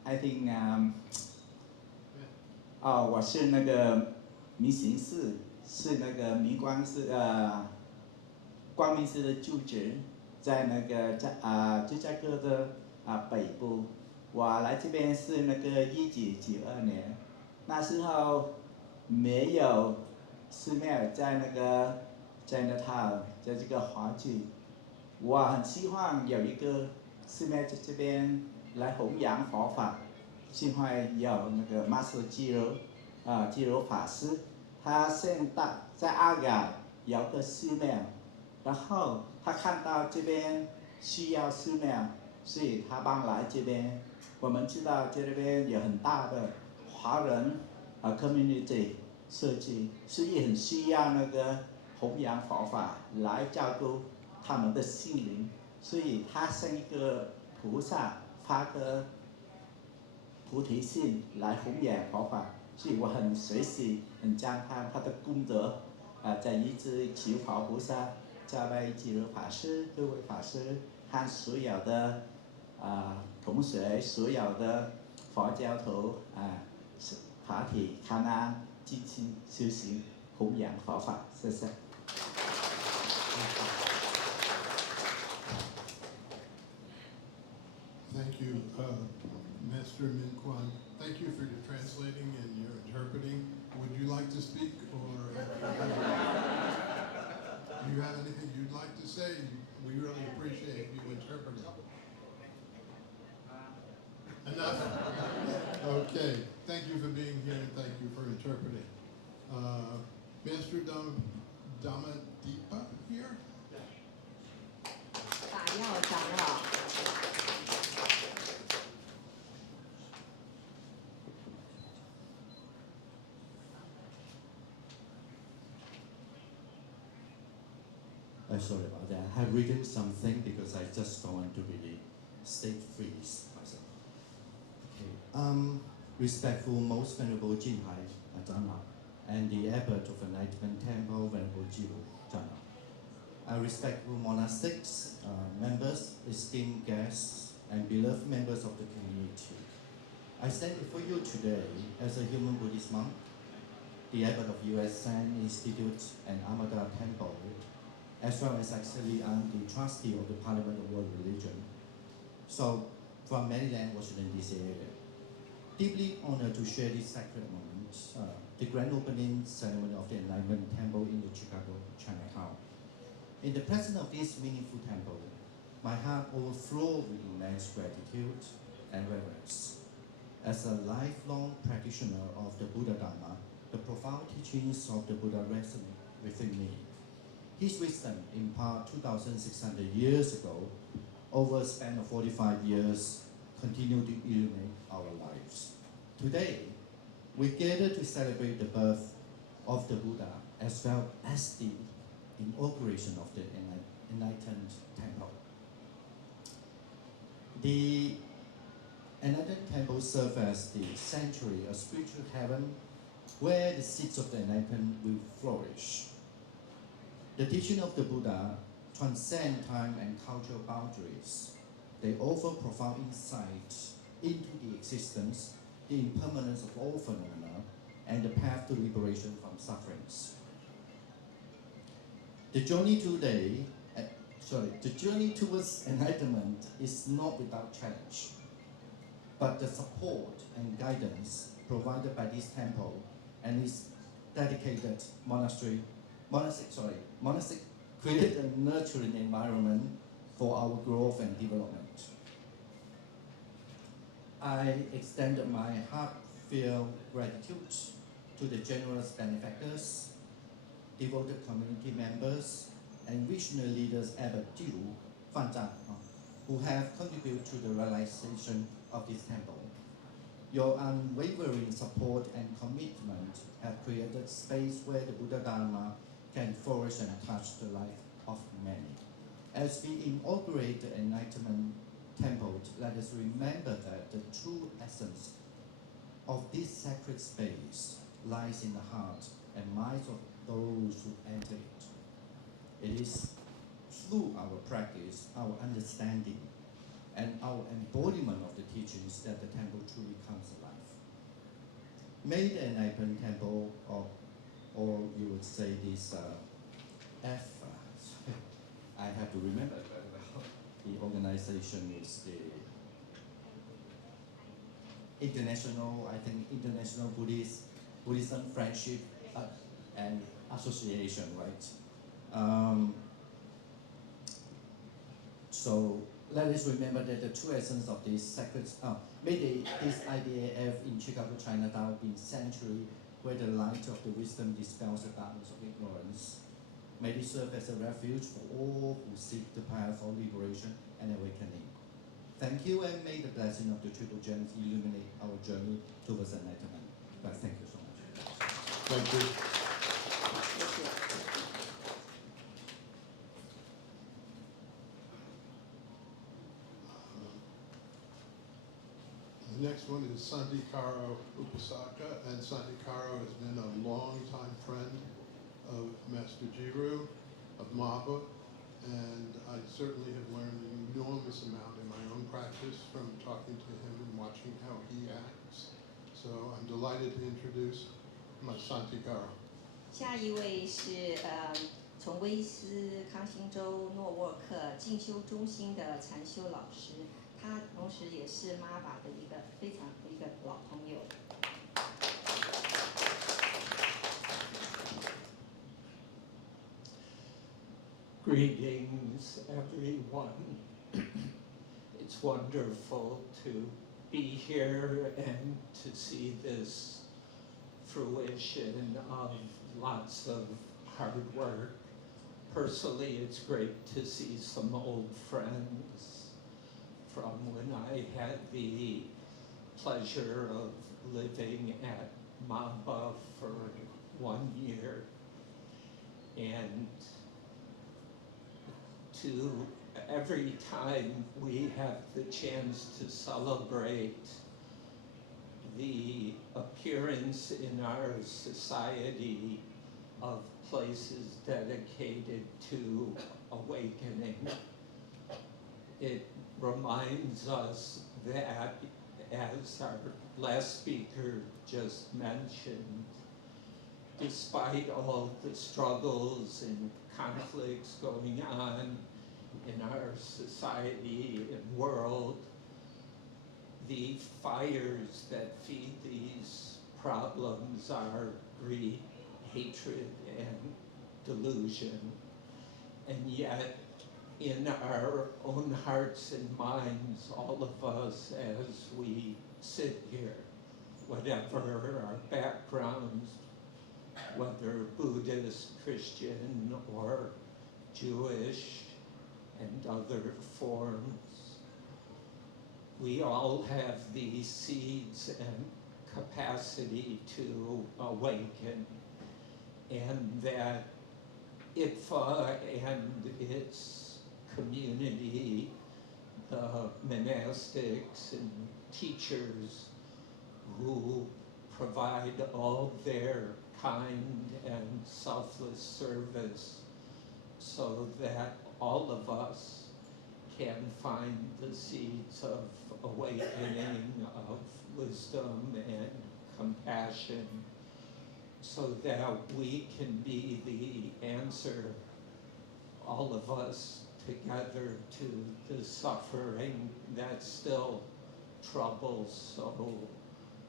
？I think 我是那个明行寺，是那个明光寺光明寺的住址，在那个芝加哥的北部。我来这边是那个1992年，那时候没有寺庙在那个Chinatown，在这个华区。我很希望有一个寺庙在这边来弘扬佛法，希望有那个 Master Chiru法师，他现在阿嘎有个寺庙，然后他看到这边需要寺庙，所以他搬来这边。我们知道这边有很大的华人community 社区，所以很需要那个弘扬佛法来照顾他们的心灵，所以他像一个菩萨发个菩提心来弘扬佛法，所以我很随喜，很赞叹他的功德，在一直求佛菩萨加拜基如法师、各位法师和所有的同学、所有的佛教徒法体康安、精进修行、弘扬佛法，谢谢。Thank you, Master Min Quan. Thank you for your translating and your interpreting. Would you like to speak, or do you have anything you'd like to say? We really appreciate you interpreting. Enough? Okay. Thank you for being here, and thank you for interpreting. Master Dhammadeepa here? 法耀长老。Sorry about that. I have written something because I just don't want to really state freeze myself. Okay. Respectful Most Venerable Jinhai Dhamma and the Abbot of Enlightenment Temple, Venerable Chiru Dhamma. Respectful monastics, members, esteemed guests, and beloved members of the community. I stand before you today as a human Buddhist monk, the Abbot of U.S. Zen Institute and Amada Temple, as well as actually I'm the trustee of the Parliament of World Religion. So from Maryland, Washington, D.C. area. deeply honored to share this sacred moment, the grand opening ceremony of the Enlightenment Temple in the Chicago, Chinatown. In the presence of this meaningful temple, my heart overflows with immense gratitude and reverence. As a lifelong practitioner of the Buddha Dharma, the profound teachings of the Buddha resonate within me. His wisdom, imparted 2,600 years ago, over a span of 45 years, continue to illuminate our lives. Today, we gather to celebrate the birth of the Buddha as well as the inauguration of the Enlightened Temple. The Enlightened Temple serves as the sanctuary, a spiritual heaven where the seeds of the Enlightenment will flourish. The teaching of the Buddha transcend time and cultural boundaries. They offer profound insight into the existence, the impermanence of all phenomena, and the path to liberation from sufferings. The journey towards enlightenment is not without challenge, but the support and guidance provided by this temple and its dedicated monastic create a nurturing environment for our growth and development. I extend my heartfelt gratitude to the generous benefactors, devoted community members, and visionary leaders at Jiru, Fanzhang, who have contributed to the realization of this temple. Your unwavering support and commitment have created space where the Buddha Dharma can flourish and touch the life of many. As we inaugurate the Enlightenment Temple, let us remember that the true essence of this sacred space lies in the heart and minds of those who enter it. It is through our practice, our understanding, and our embodiment of the teachings that the temple truly comes alive. May the Enlightenment Temple, or you would say this I have to remember very well. The organization is the International Buddhism Friendship and Association, right? So let us remember that the true essence of this sacred, may this IBFA in Chicago, Chinatown, be sanctuary where the light of the wisdom dispels the darkness of ignorance. May it serve as a refuge for all who seek the path of liberation and awakening. Thank you, and may the blessing of the Triple Gems illuminate our journey towards enlightenment. But thank you so much. Thank you. The next one is Santikaro Upasaka, and Santikaro has been a long-time friend of Master Jiru, of Maba, and I certainly have learned an enormous amount in my own practice from talking to him and watching how he acts. So I'm delighted to introduce my Santikaro. 下一位是从威斯康星州诺沃克进修中心的禅修老师，他同时也是妈爸的一个老朋友。Greetings, everyone. It's wonderful to be here and to see this fruition of lots of hard work. Personally, it's great to see some old friends from when I had the pleasure of living at Mamba for 1 year. And to every time we have the chance to celebrate the appearance in our society of places dedicated to awakening, it reminds us that, as our last speaker just mentioned, despite all the struggles and conflicts going on in our society and world, the fires that feed these problems are greed, hatred, and delusion. And yet, in our own hearts and minds, all of us as we sit here, whatever our backgrounds, whether Buddhist, Christian, or Jewish, and other forms, we all have these seeds and capacity to awaken, and that IBFA and its community, the monastics and teachers who provide all their kind and selfless service so that all of us can find the seeds of awakening, of wisdom and compassion, so that we can be the answer, all of us together, to the suffering that still troubles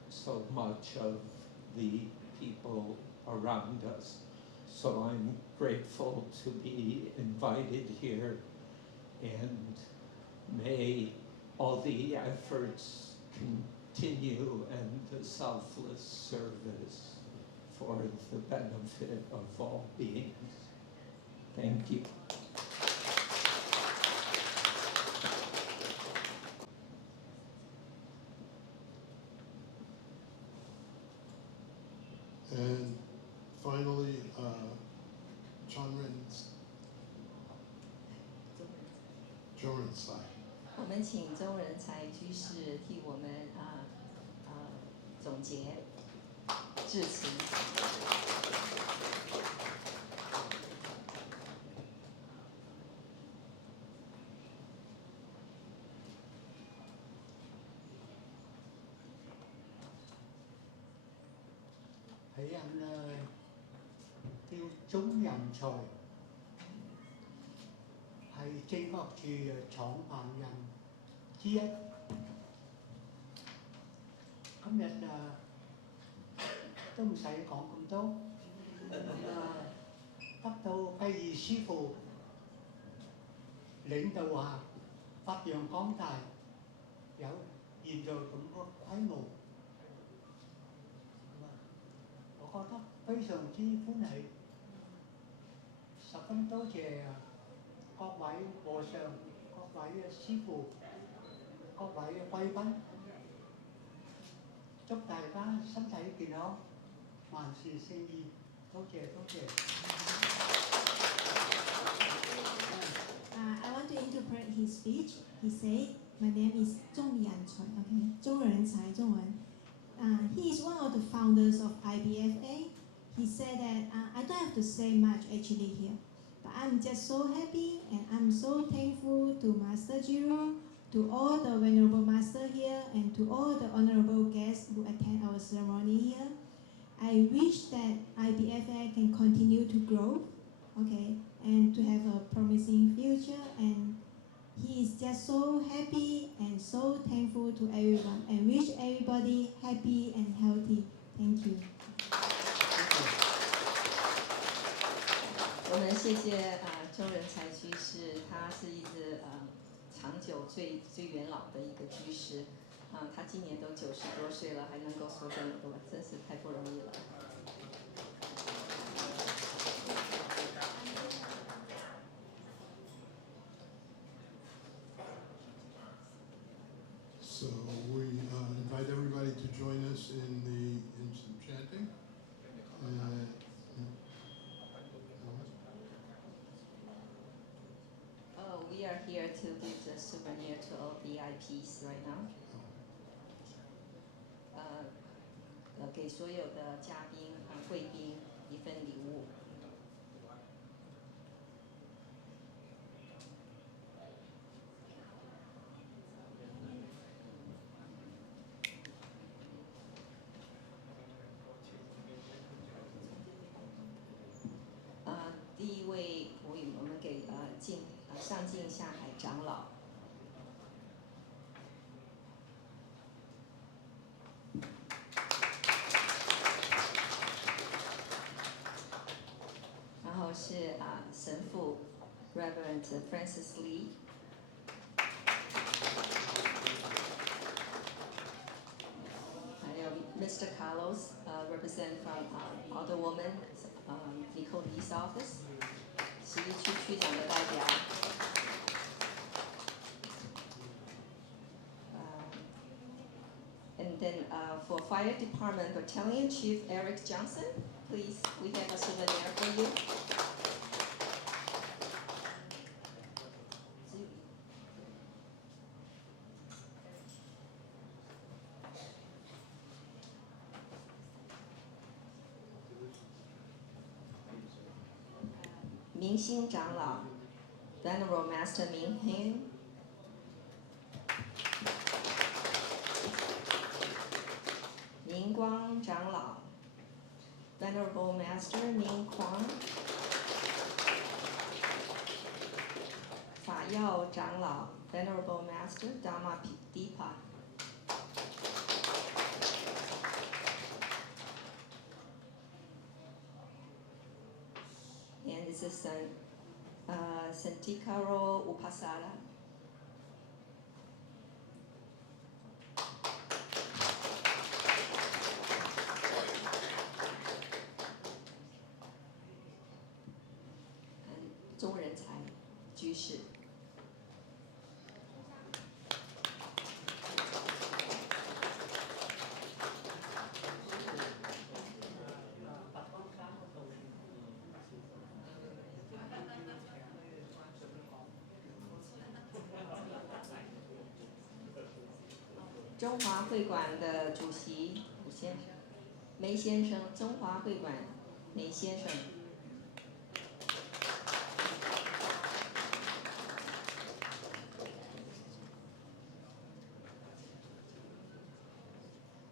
so much of the people around us. So I'm grateful to be invited here, and may all the efforts continue and the selfless service for the benefit of all beings. Thank you. And finally,周仁才。我们请周仁才居士替我们总结致辞。Hãy anh tiêu chúng nhầm rồi. Hãy trên học trì chọn bạn nhầm chia. Hôm nay tôi sẽ còn cũng tốt. Bắt đầu cái gì sư phụ lĩnh đầu hạ phát hiện con tài giáo nhìn rồi cũng có khoái ngủ. Có thấp bây giờ chi phú này sắp phân tố về có bảy bộ sở, có bảy sư phụ, có bảy quay bánh. Chúc đại gia sẵn thấy kỳ đó màn sự sinh gì tốt trẻ. I want to interpret his speech. He said, "My name is Zhong Yanchun." Okay, Zhong Renchai, Zhong Wen. He is one of the founders of IBFA. He said that I don't have to say much actually here, but I'm just so happy and I'm so thankful to Master Jiru, to all the Venerable Master here, and to all the honorable guests who attend our ceremony here. I wish that IBFA can continue to grow, okay, and to have a promising future. And he is just so happy and so thankful to everyone, and wish everybody happy and healthy. Thank you. 我们谢谢周仁才居士，他是一直长久最元老的一个居士，他今年都90多岁了，还能够说这么多，真是太不容易了。So we invite everybody to join us in some chanting. We are here to give the souvenir to all VIPs right now. 给所有的嘉宾贵宾一份礼物。第一位，我们给上镜下海长老。Reverend Francis Lee. Mr. Carlos, represent from Alderwoman Nicole Lee's office, 11区区长的代表。And then for Fire Department Battalion Chief Eric Johnson, please, we have a souvenir for you. 明星长老 Venerable Master Ming Hing. 明光长老 Venerable Master Ming Kwang. 法耀长老 Venerable Master Dhamma Deepa. And this is Santikaro Upasara. 中人才居士。中华会馆的主席武先生、梅先生，中华会馆梅先生。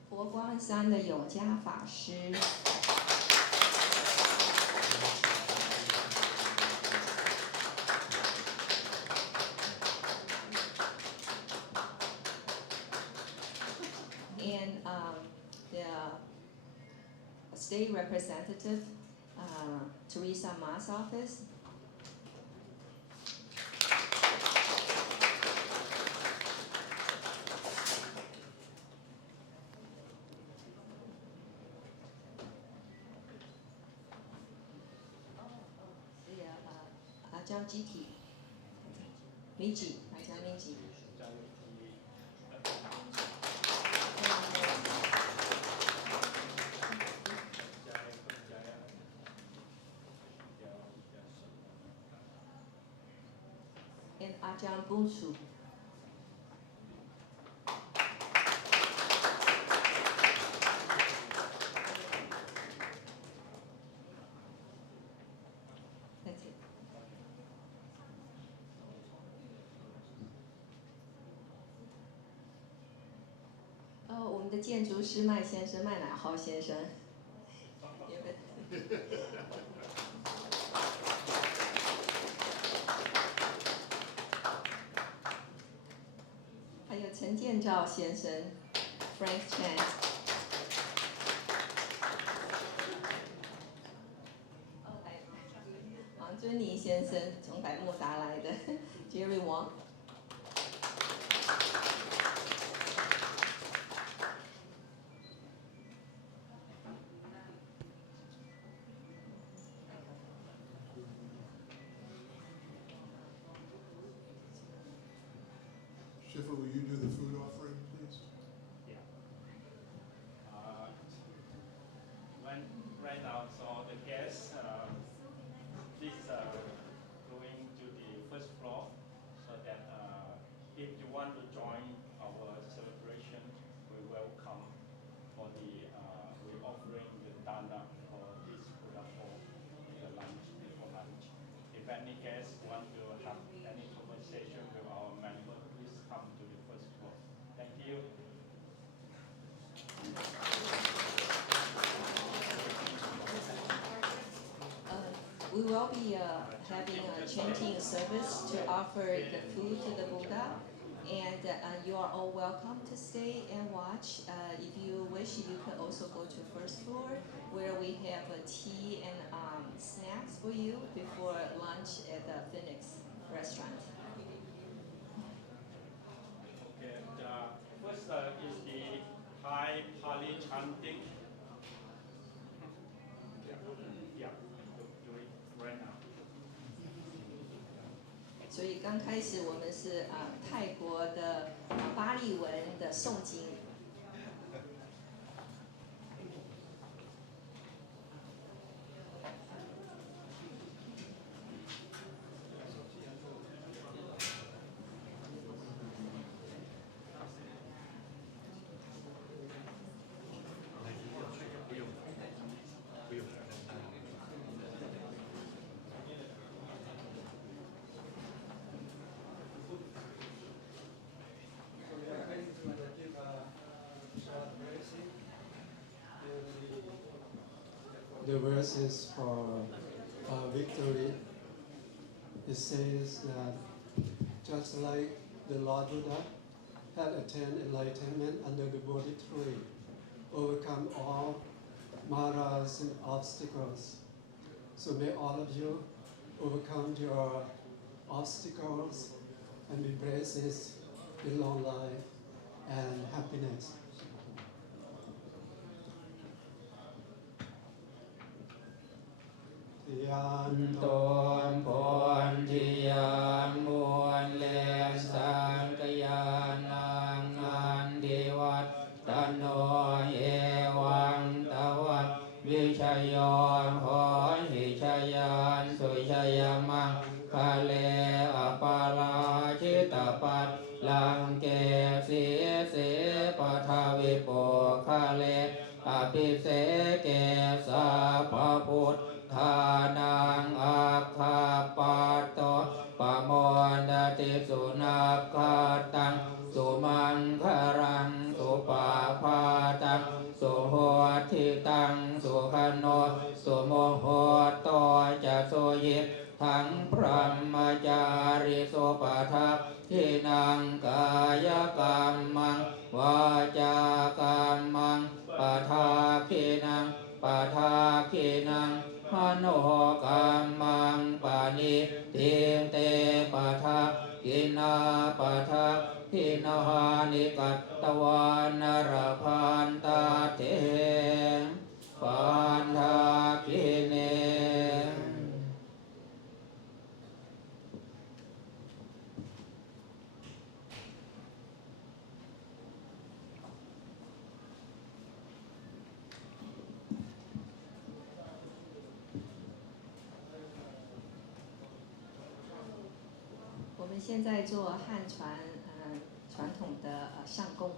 佛光山的永嘉法师。And the state representative, Teresa Ma's office. Ajahn Jiti, Miji, Ajahn Miji. And Ajahn Bunsu. That's it. 我们的建筑师麦先生，麦乃浩先生。还有陈建照先生 ，Frank Chan。王尊尼先生从百慕达来的 ，Jerry Wang。Schiffer, will you do the food offering, please? Yeah. Right now, so the guests, please going to the first floor, so that if you want to join our celebration, we welcome for the we're offering the dana for this Buddha for the lunch for lunch. If any guests want to have any conversation with our member, please come to the first floor. Thank you. We will be having a chanting service to offer the food to the Buddha, and you are all welcome to stay and watch. If you wish, you can also go to first floor where we have tea and snacks for you before lunch at the Phoenix restaurant. Okay, first is the Thai Pali chanting. Yeah, do it right now. 所以刚开始我们是泰国的巴利文的诵经。The verse is for victory. It says that just like the Lord Buddha had attained enlightenment under the Bodhi tree, overcome all maras and obstacles. So may all of you overcome your obstacles and embrace this in long life and happiness. Yan tôn phồn chi yan muôn lên sang ca yan nang nan đi wat tan no ye wang ta wat vi chayon ho hi chayan sui chayamang kha le apala chita pat lang ke si pa tha vi po kha le api se ke sa pa put ทานังอัคคาปัตโตปะโมนติสุนัคขตังสุมังครังสุปาพาตังสุโหทิตังสุขโนสุโมโหโตจะสุยิทังพรหมจาริสุปทัพทินังกายกรรมังวาจากรรมังปะทาคินังปะทาคินังมโนกรรมังปานิทิเตปะทะกินาปะทะทินาหานิกัตตวานรพันตาเทปันทาคิเน 我们现在做汉传传统的上供。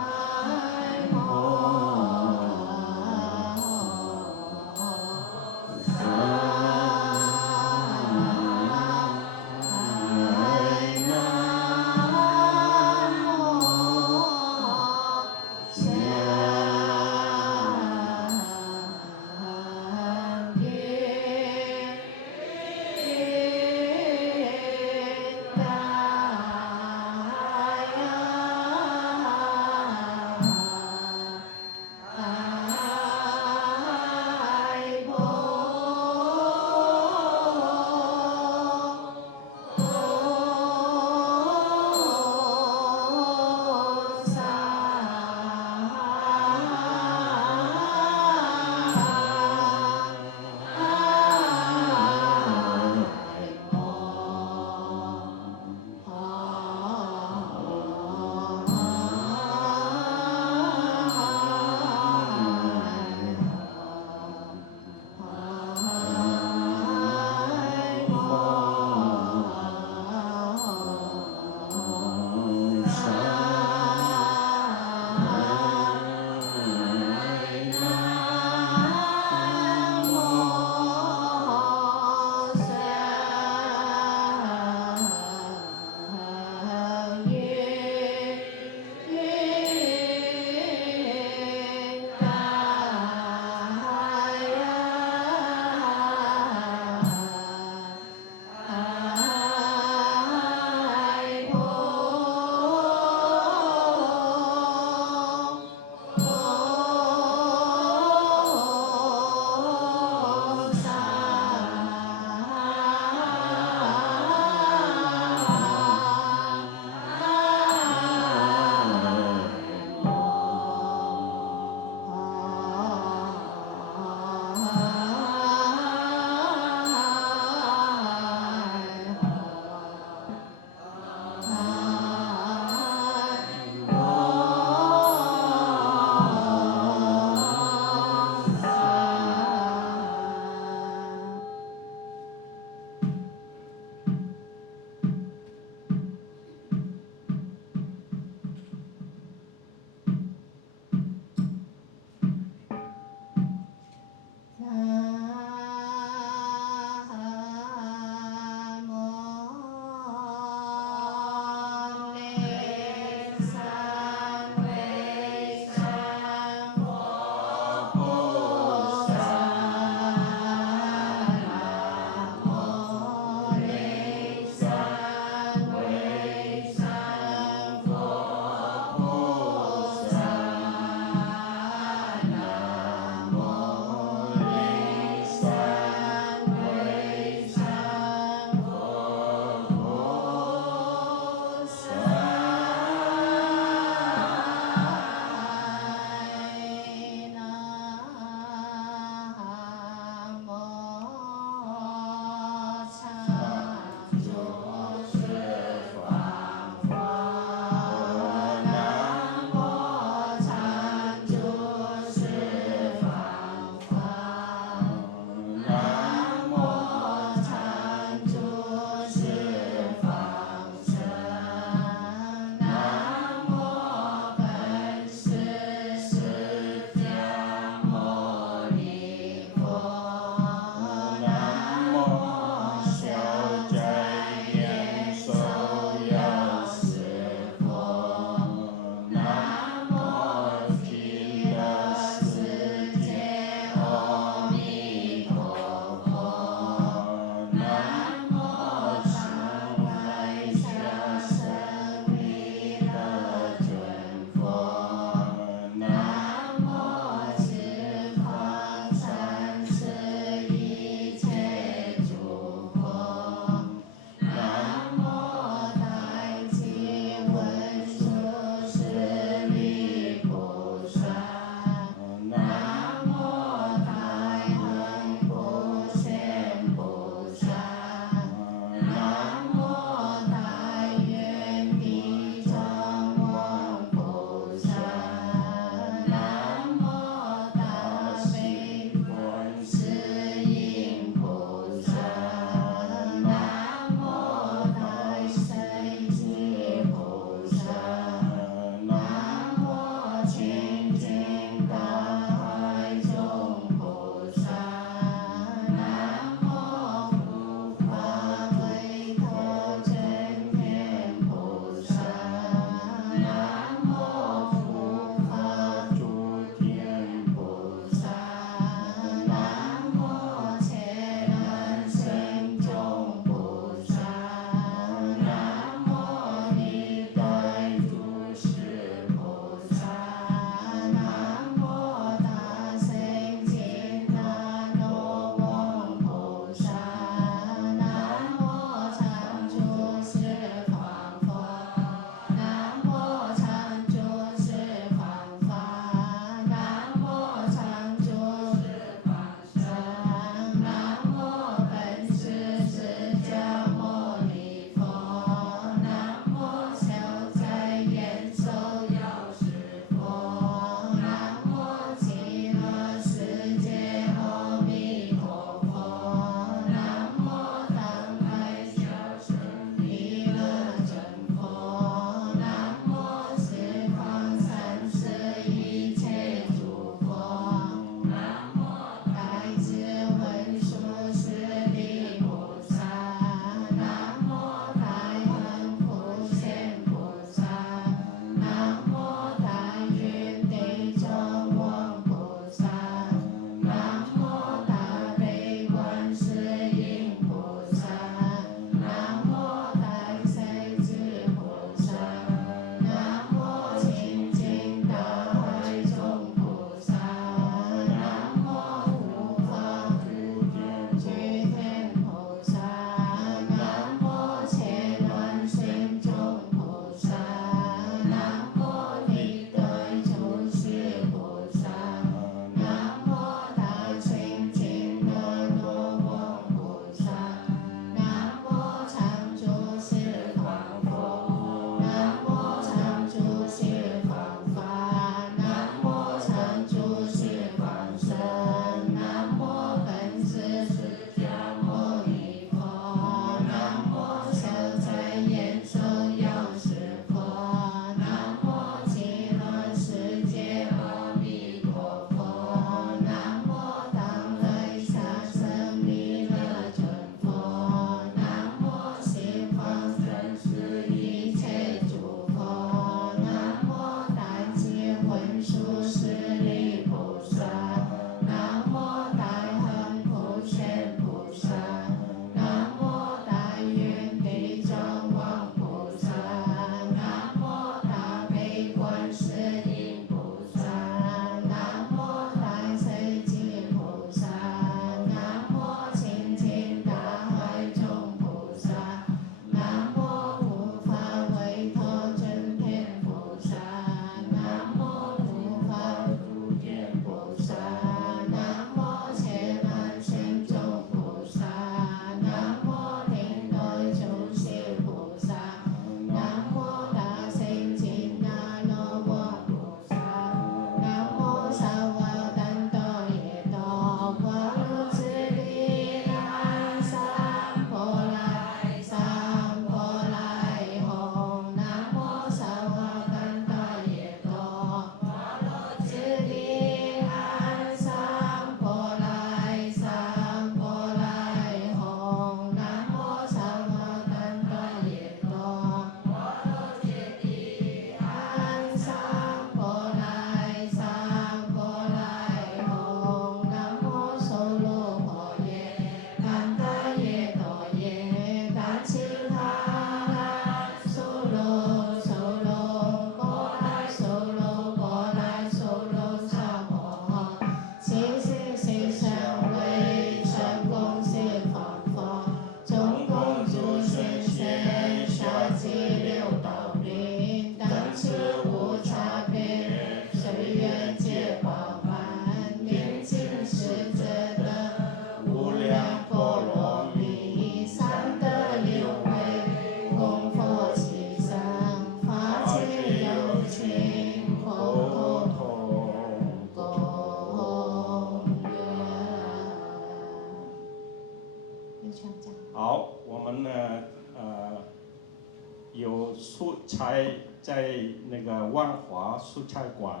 蔬菜在那个万华蔬菜馆，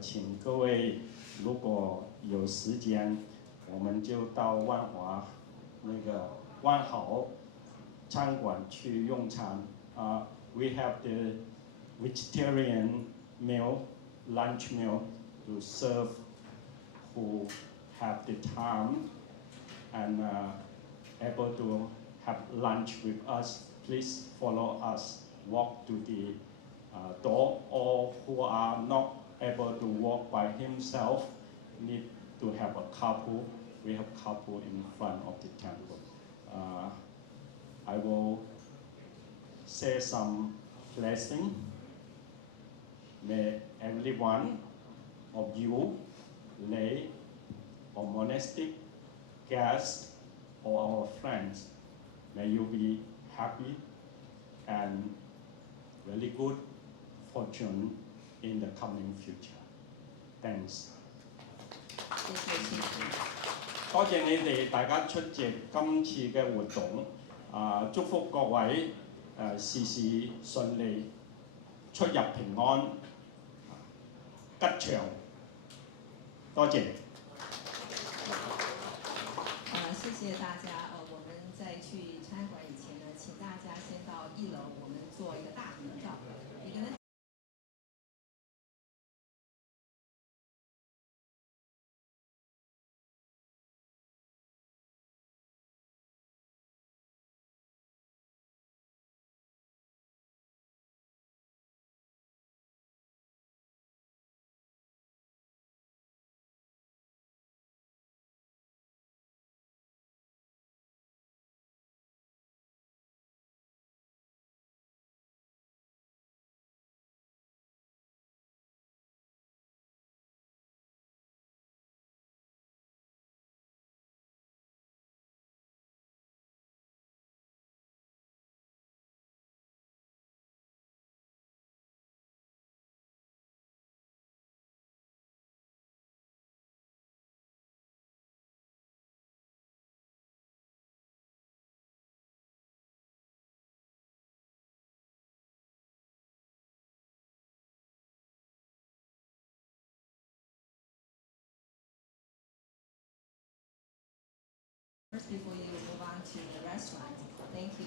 请各位如果有时间，我们就到万华那个万豪餐馆去用餐。We have the vegetarian meal, lunch meal to serve who have the time and able to have lunch with us. Please follow us, walk to the door, or who are not able to walk by himself need to have a couple. We have couple in front of the temple. I will say some blessing. May every one of you, lay or monastic guests or our friends, may you be happy and very good fortune in the coming future. Thanks. 多謝你哋大家出席今次嘅活動，祝福各位事事順利，出入平安，吉祥。多謝。谢谢大家。我们在去参观以前呢，请大家先到1楼，我们做一个大合照。每个人。First, before you move on to the restaurant, thank you.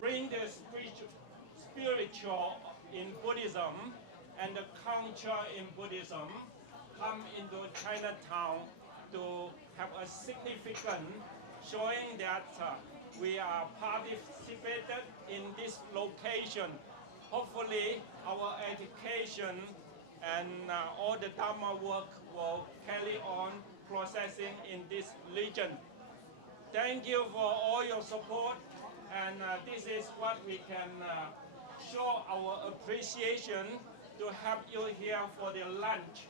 Bring the spiritual in Buddhism and the culture in Buddhism come into Chinatown to have a significant showing that we are participated in this location. Hopefully our education and all the Dharma work will carry on processing in this region. Thank you for all your support, and this is what we can show our appreciation to have you here for the lunch.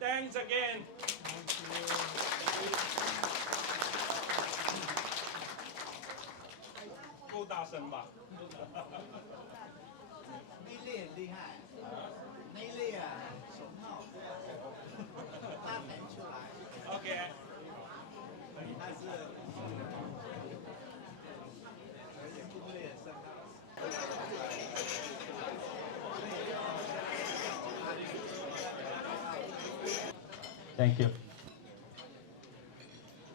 Thanks again. Thank you. 够大声吧？内力很厉害，内力啊，雄厚，他弹出来。OK。他是而且功力很深厚。Thank you.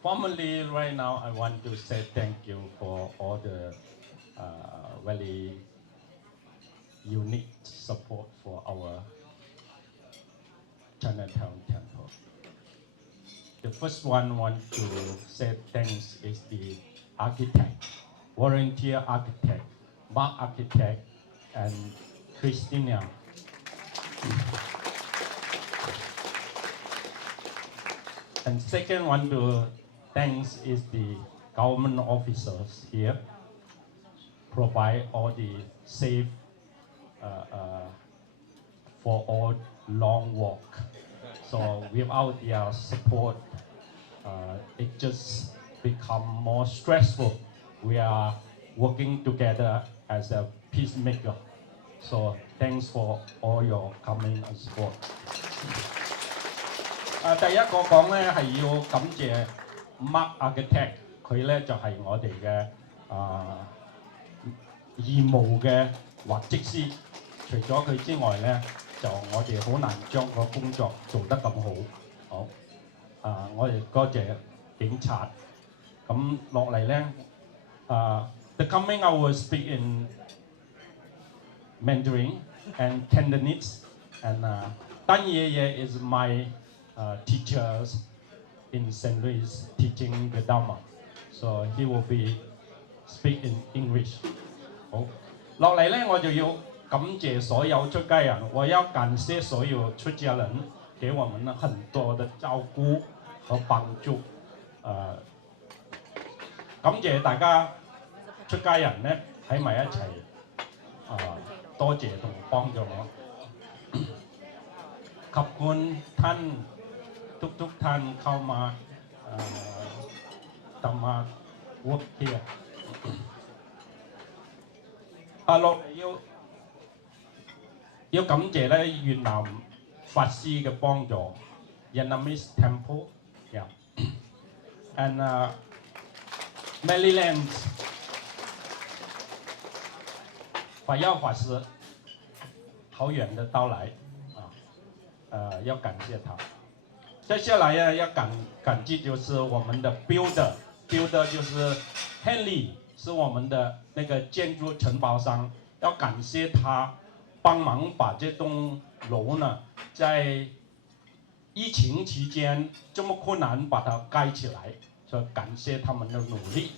Formally, right now, I want to say thank you for all the very unique support for our Chinatown Temple. The first one I want to say thanks is the architect, volunteer architect, Mark architect, and Christina. And second one to thanks is the government officers here, provide all the safe for all long walk. So without their support, it just become more stressful. We are working together as a peacemaker. So thanks for all your coming and support. 第一個講咧係要感謝 Mark Architect， 佢咧就係我哋嘅義務嘅畫則師。除咗佢之外咧，就我哋好難將個工作做得咁好。好，我哋多謝警察。咁落嚟咧，the coming I will speak in Mandarin and Cantonese, and Dan Ye is my teachers in St. Louis teaching the Dharma, so he will be speak in English. 好，落嚟咧我就要感謝所有出家人，我要感謝所有出家人給我們很多的照顧和幫助。感謝大家出家人咧喺埋一齊，多謝同幫助我。ขอบคุณท่านทุกท่านเข้ามาทำมาwork here。落嚟要感謝咧越南法師嘅幫助 ，Vietnamese temple， yeah， and Maryland 法耀法師好遠的到來要感謝他。接下來要感激就是我們的 builder 就是 Henry， 是我們的那個建築承包商，要感謝他幫忙把這棟樓呢，在疫情期間這麼困難把它蓋起來，所以感謝他們的努力。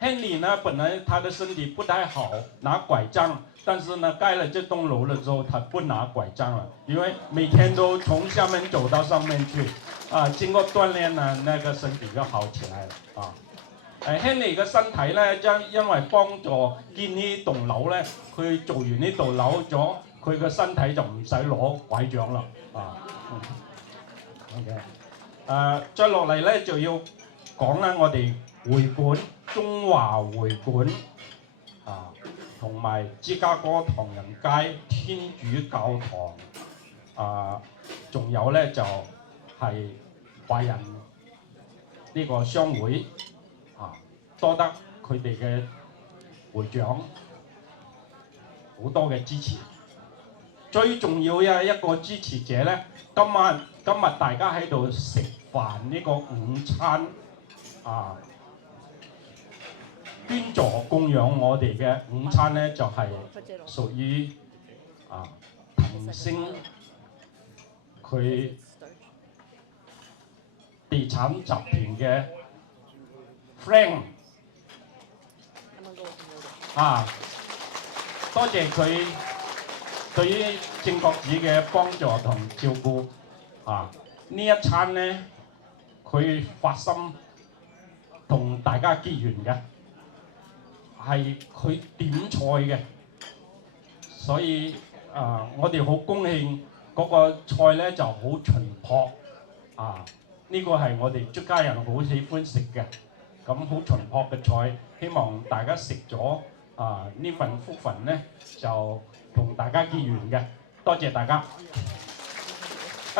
Henry 呢，本來他的身體不太好，拿拐杖，但是呢，蓋了這棟樓了之後，他不拿拐杖了，因為每天都從下面走到上面去，經過鍛鍊呢，那個身體就好起來了Henry 嘅身體咧，因為幫助建呢棟樓咧，佢做完呢棟樓咗，佢嘅身體就唔使攞拐杖啦。OK，再落嚟咧就要講咧，我哋會館中華會館同埋芝加哥唐人街天主教堂仲有咧就係華人呢個商會。多得佢哋嘅會長好多嘅支持，最重要嘅一個支持者咧，今日大家喺度食飯呢個午餐捐助供養我哋嘅午餐咧，就係屬於騰星佢地產集團嘅 friend。多謝佢對於正覺寺嘅幫助同照顧呢一餐呢，佢發心同大家結緣嘅，係佢點菜嘅，所以我哋好高興嗰個菜咧就好淳樸呢個係我哋出家人好喜歡食嘅，咁好淳樸嘅菜，希望大家食咗。呢份福分咧就同大家結緣嘅，多謝大家。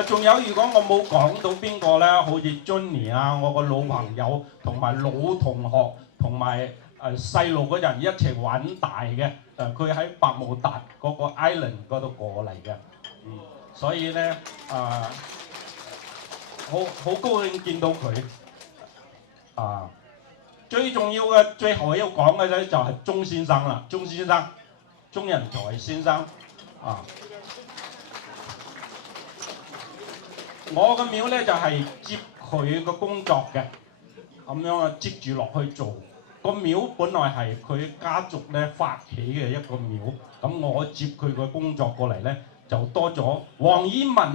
仲有如果我冇講到邊個咧，好似 Johnny 我個老朋友同埋老同學同埋細路嗰人一齊玩大嘅，佢喺百慕達嗰個 Island 嗰度過嚟嘅，所以咧好高興見到佢最重要嘅最後要講嘅咧就係鐘先生啦，鐘先生，鐘仁才先生我個廟咧就係接佢個工作嘅，咁樣接住落去做。個廟本來係佢家族咧發起嘅一個廟，咁我接佢個工作過嚟咧，就多咗黃燕文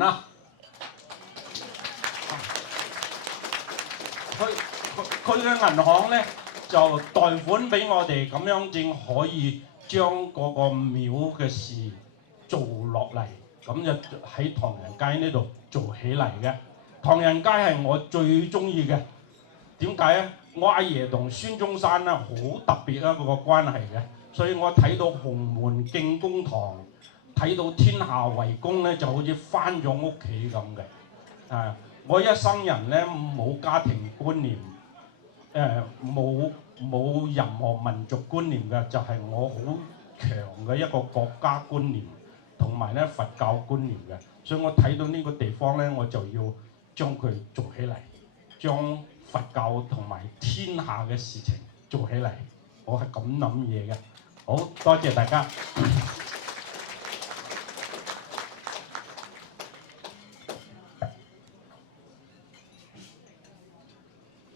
佢嘅銀行咧就貸款俾我哋，咁樣正可以將嗰個廟嘅事做落嚟。咁就喺唐人街呢度做起嚟嘅。唐人街係我最中意嘅，點解啊？我阿爺同孫中山咧好特別啊個關係嘅，所以我睇到洪門敬公堂，睇到天下為公咧，就好似翻咗屋企咁嘅。我一生人咧冇家庭觀念，冇任何民族觀念嘅，就係我好強嘅一個國家觀念，同埋咧佛教觀念嘅，所以我睇到呢個地方咧，我就要將佢做起嚟，將佛教同埋天下嘅事情做起嚟，我係咁諗嘢嘅。好多謝大家。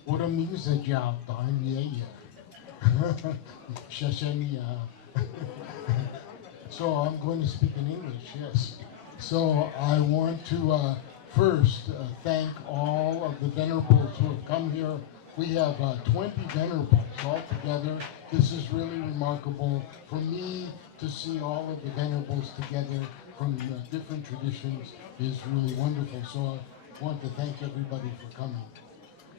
我的名字叫段爷爷，谢谢你啊。So I'm going to speak in English, yes. So I want to first thank all of the venerables who have come here. We have 20 venerables all together. This is really remarkable for me to see all of the venerables together from different traditions is really wonderful. So I want to thank everybody for coming.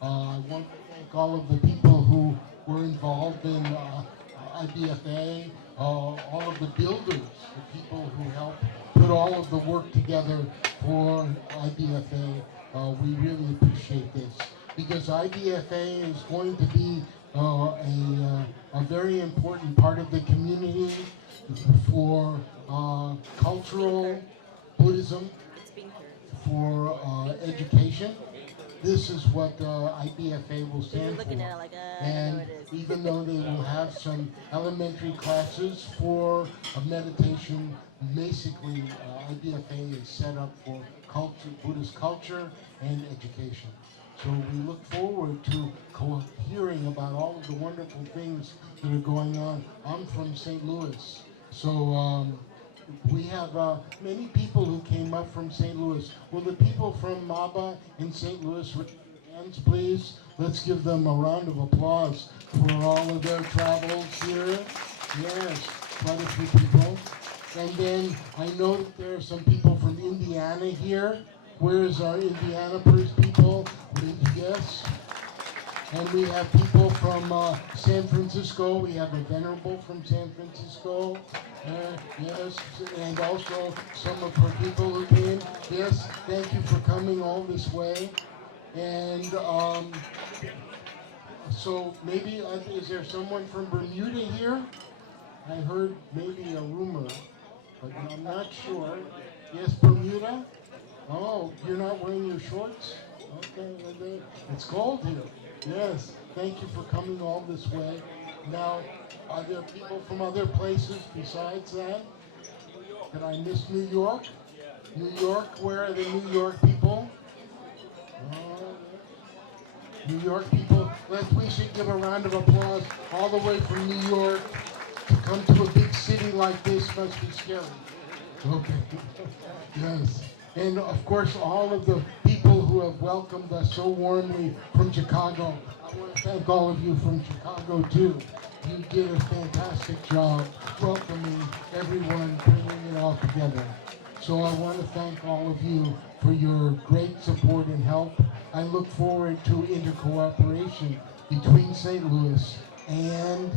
I want to thank all of the people who were involved in IBFA, all of the builders, the people who helped put all of the work together for IBFA. We really appreciate this because IBFA is going to be a very important part of the community for cultural Buddhism, for education. This is what IBFA will stand for. And even though they will have some elementary classes for meditation, basically IBFA is set up for culture, Buddhist culture and education. So we look forward to hearing about all of the wonderful things that are going on. I'm from St. Louis, so we have many people who came up from St. Louis. Will the people from MABA in St. Louis raise their hands, please? Let's give them a round of applause for all of their travels here. Yes, quite a few people. And then I know that there are some people from Indiana here. Where is our Indiana people? Yes. And we have people from San Francisco. We have a venerable from San Francisco. Yes, and also some of our people who came. Yes, thank you for coming all this way. And so maybe, is there someone from Bermuda here? I heard maybe a rumor, but I'm not sure. Yes, Bermuda? Oh, you're not wearing your shorts? Okay, it's cold here. Yes, thank you for coming all this way. Now, are there people from other places besides that? Did I miss New York? New York, where are the New York people? New York people, we should give a round of applause all the way from New York. To come to a big city like this must be scary. Okay, yes. And of course, all of the people who have welcomed us so warmly from Chicago. I want to thank all of you from Chicago too. You did a fantastic job welcoming everyone, bringing it all together. So I want to thank all of you for your great support and help. I look forward to intercooperation between St. Louis and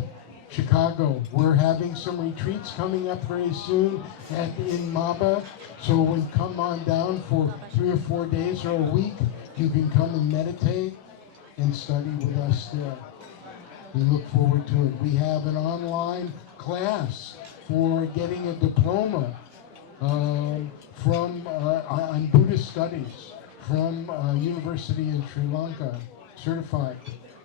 Chicago. We're having some retreats coming up very soon in MABA. So when come on down for 3 or 4 days or a week, you can come and meditate and study with us there. We look forward to it. We have an online class for getting a diploma from on Buddhist studies from University in Sri Lanka, certified.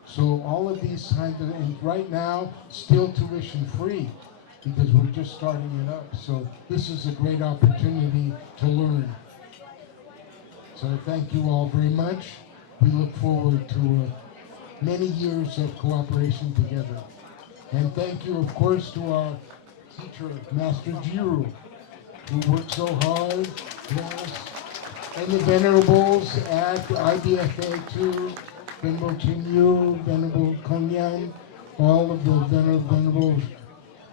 So all of these kinds of, and right now, still tuition free because we're just starting it up. So this is a great opportunity to learn. So thank you all very much. We look forward to many years of cooperation together. And thank you, of course, to our teacher, Master Jiru, who worked so hard, yes, and the venerables at IBFA too, Venerable Chinyu, Venerable Kongyan, all of the venerables,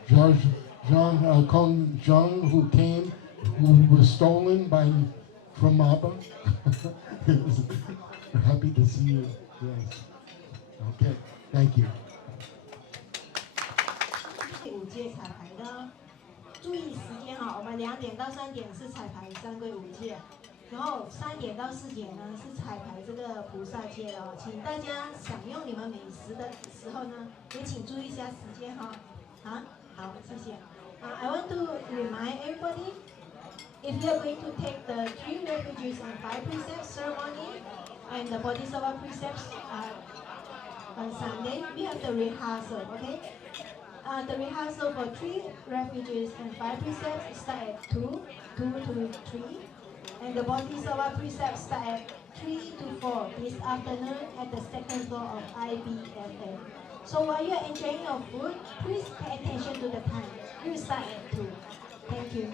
Kong Zhang, who came who was stolen from Maba. We're happy to see you. Yes. Okay. Thank you. 5届彩排的，注意时间哈，我们2点到3点是彩排三归5届，然后3点到4点呢是彩排这个菩萨戒哦，请大家享用你们美食的时候呢，也请注意一下时间哈。好，谢谢。I want to remind everybody, if you are going to take the 3 refuges and 5 precepts ceremony and the Bodhisattva precepts on Sunday, we have the rehearsal, okay? The rehearsal for 3 refuges and 5 precepts start at 2 to 3, and the Bodhisattva precepts start at 3 to 4 this afternoon at the 2nd floor of IBFA. So while you are enjoying your food, please pay attention to the time. We will start at 2. Thank you.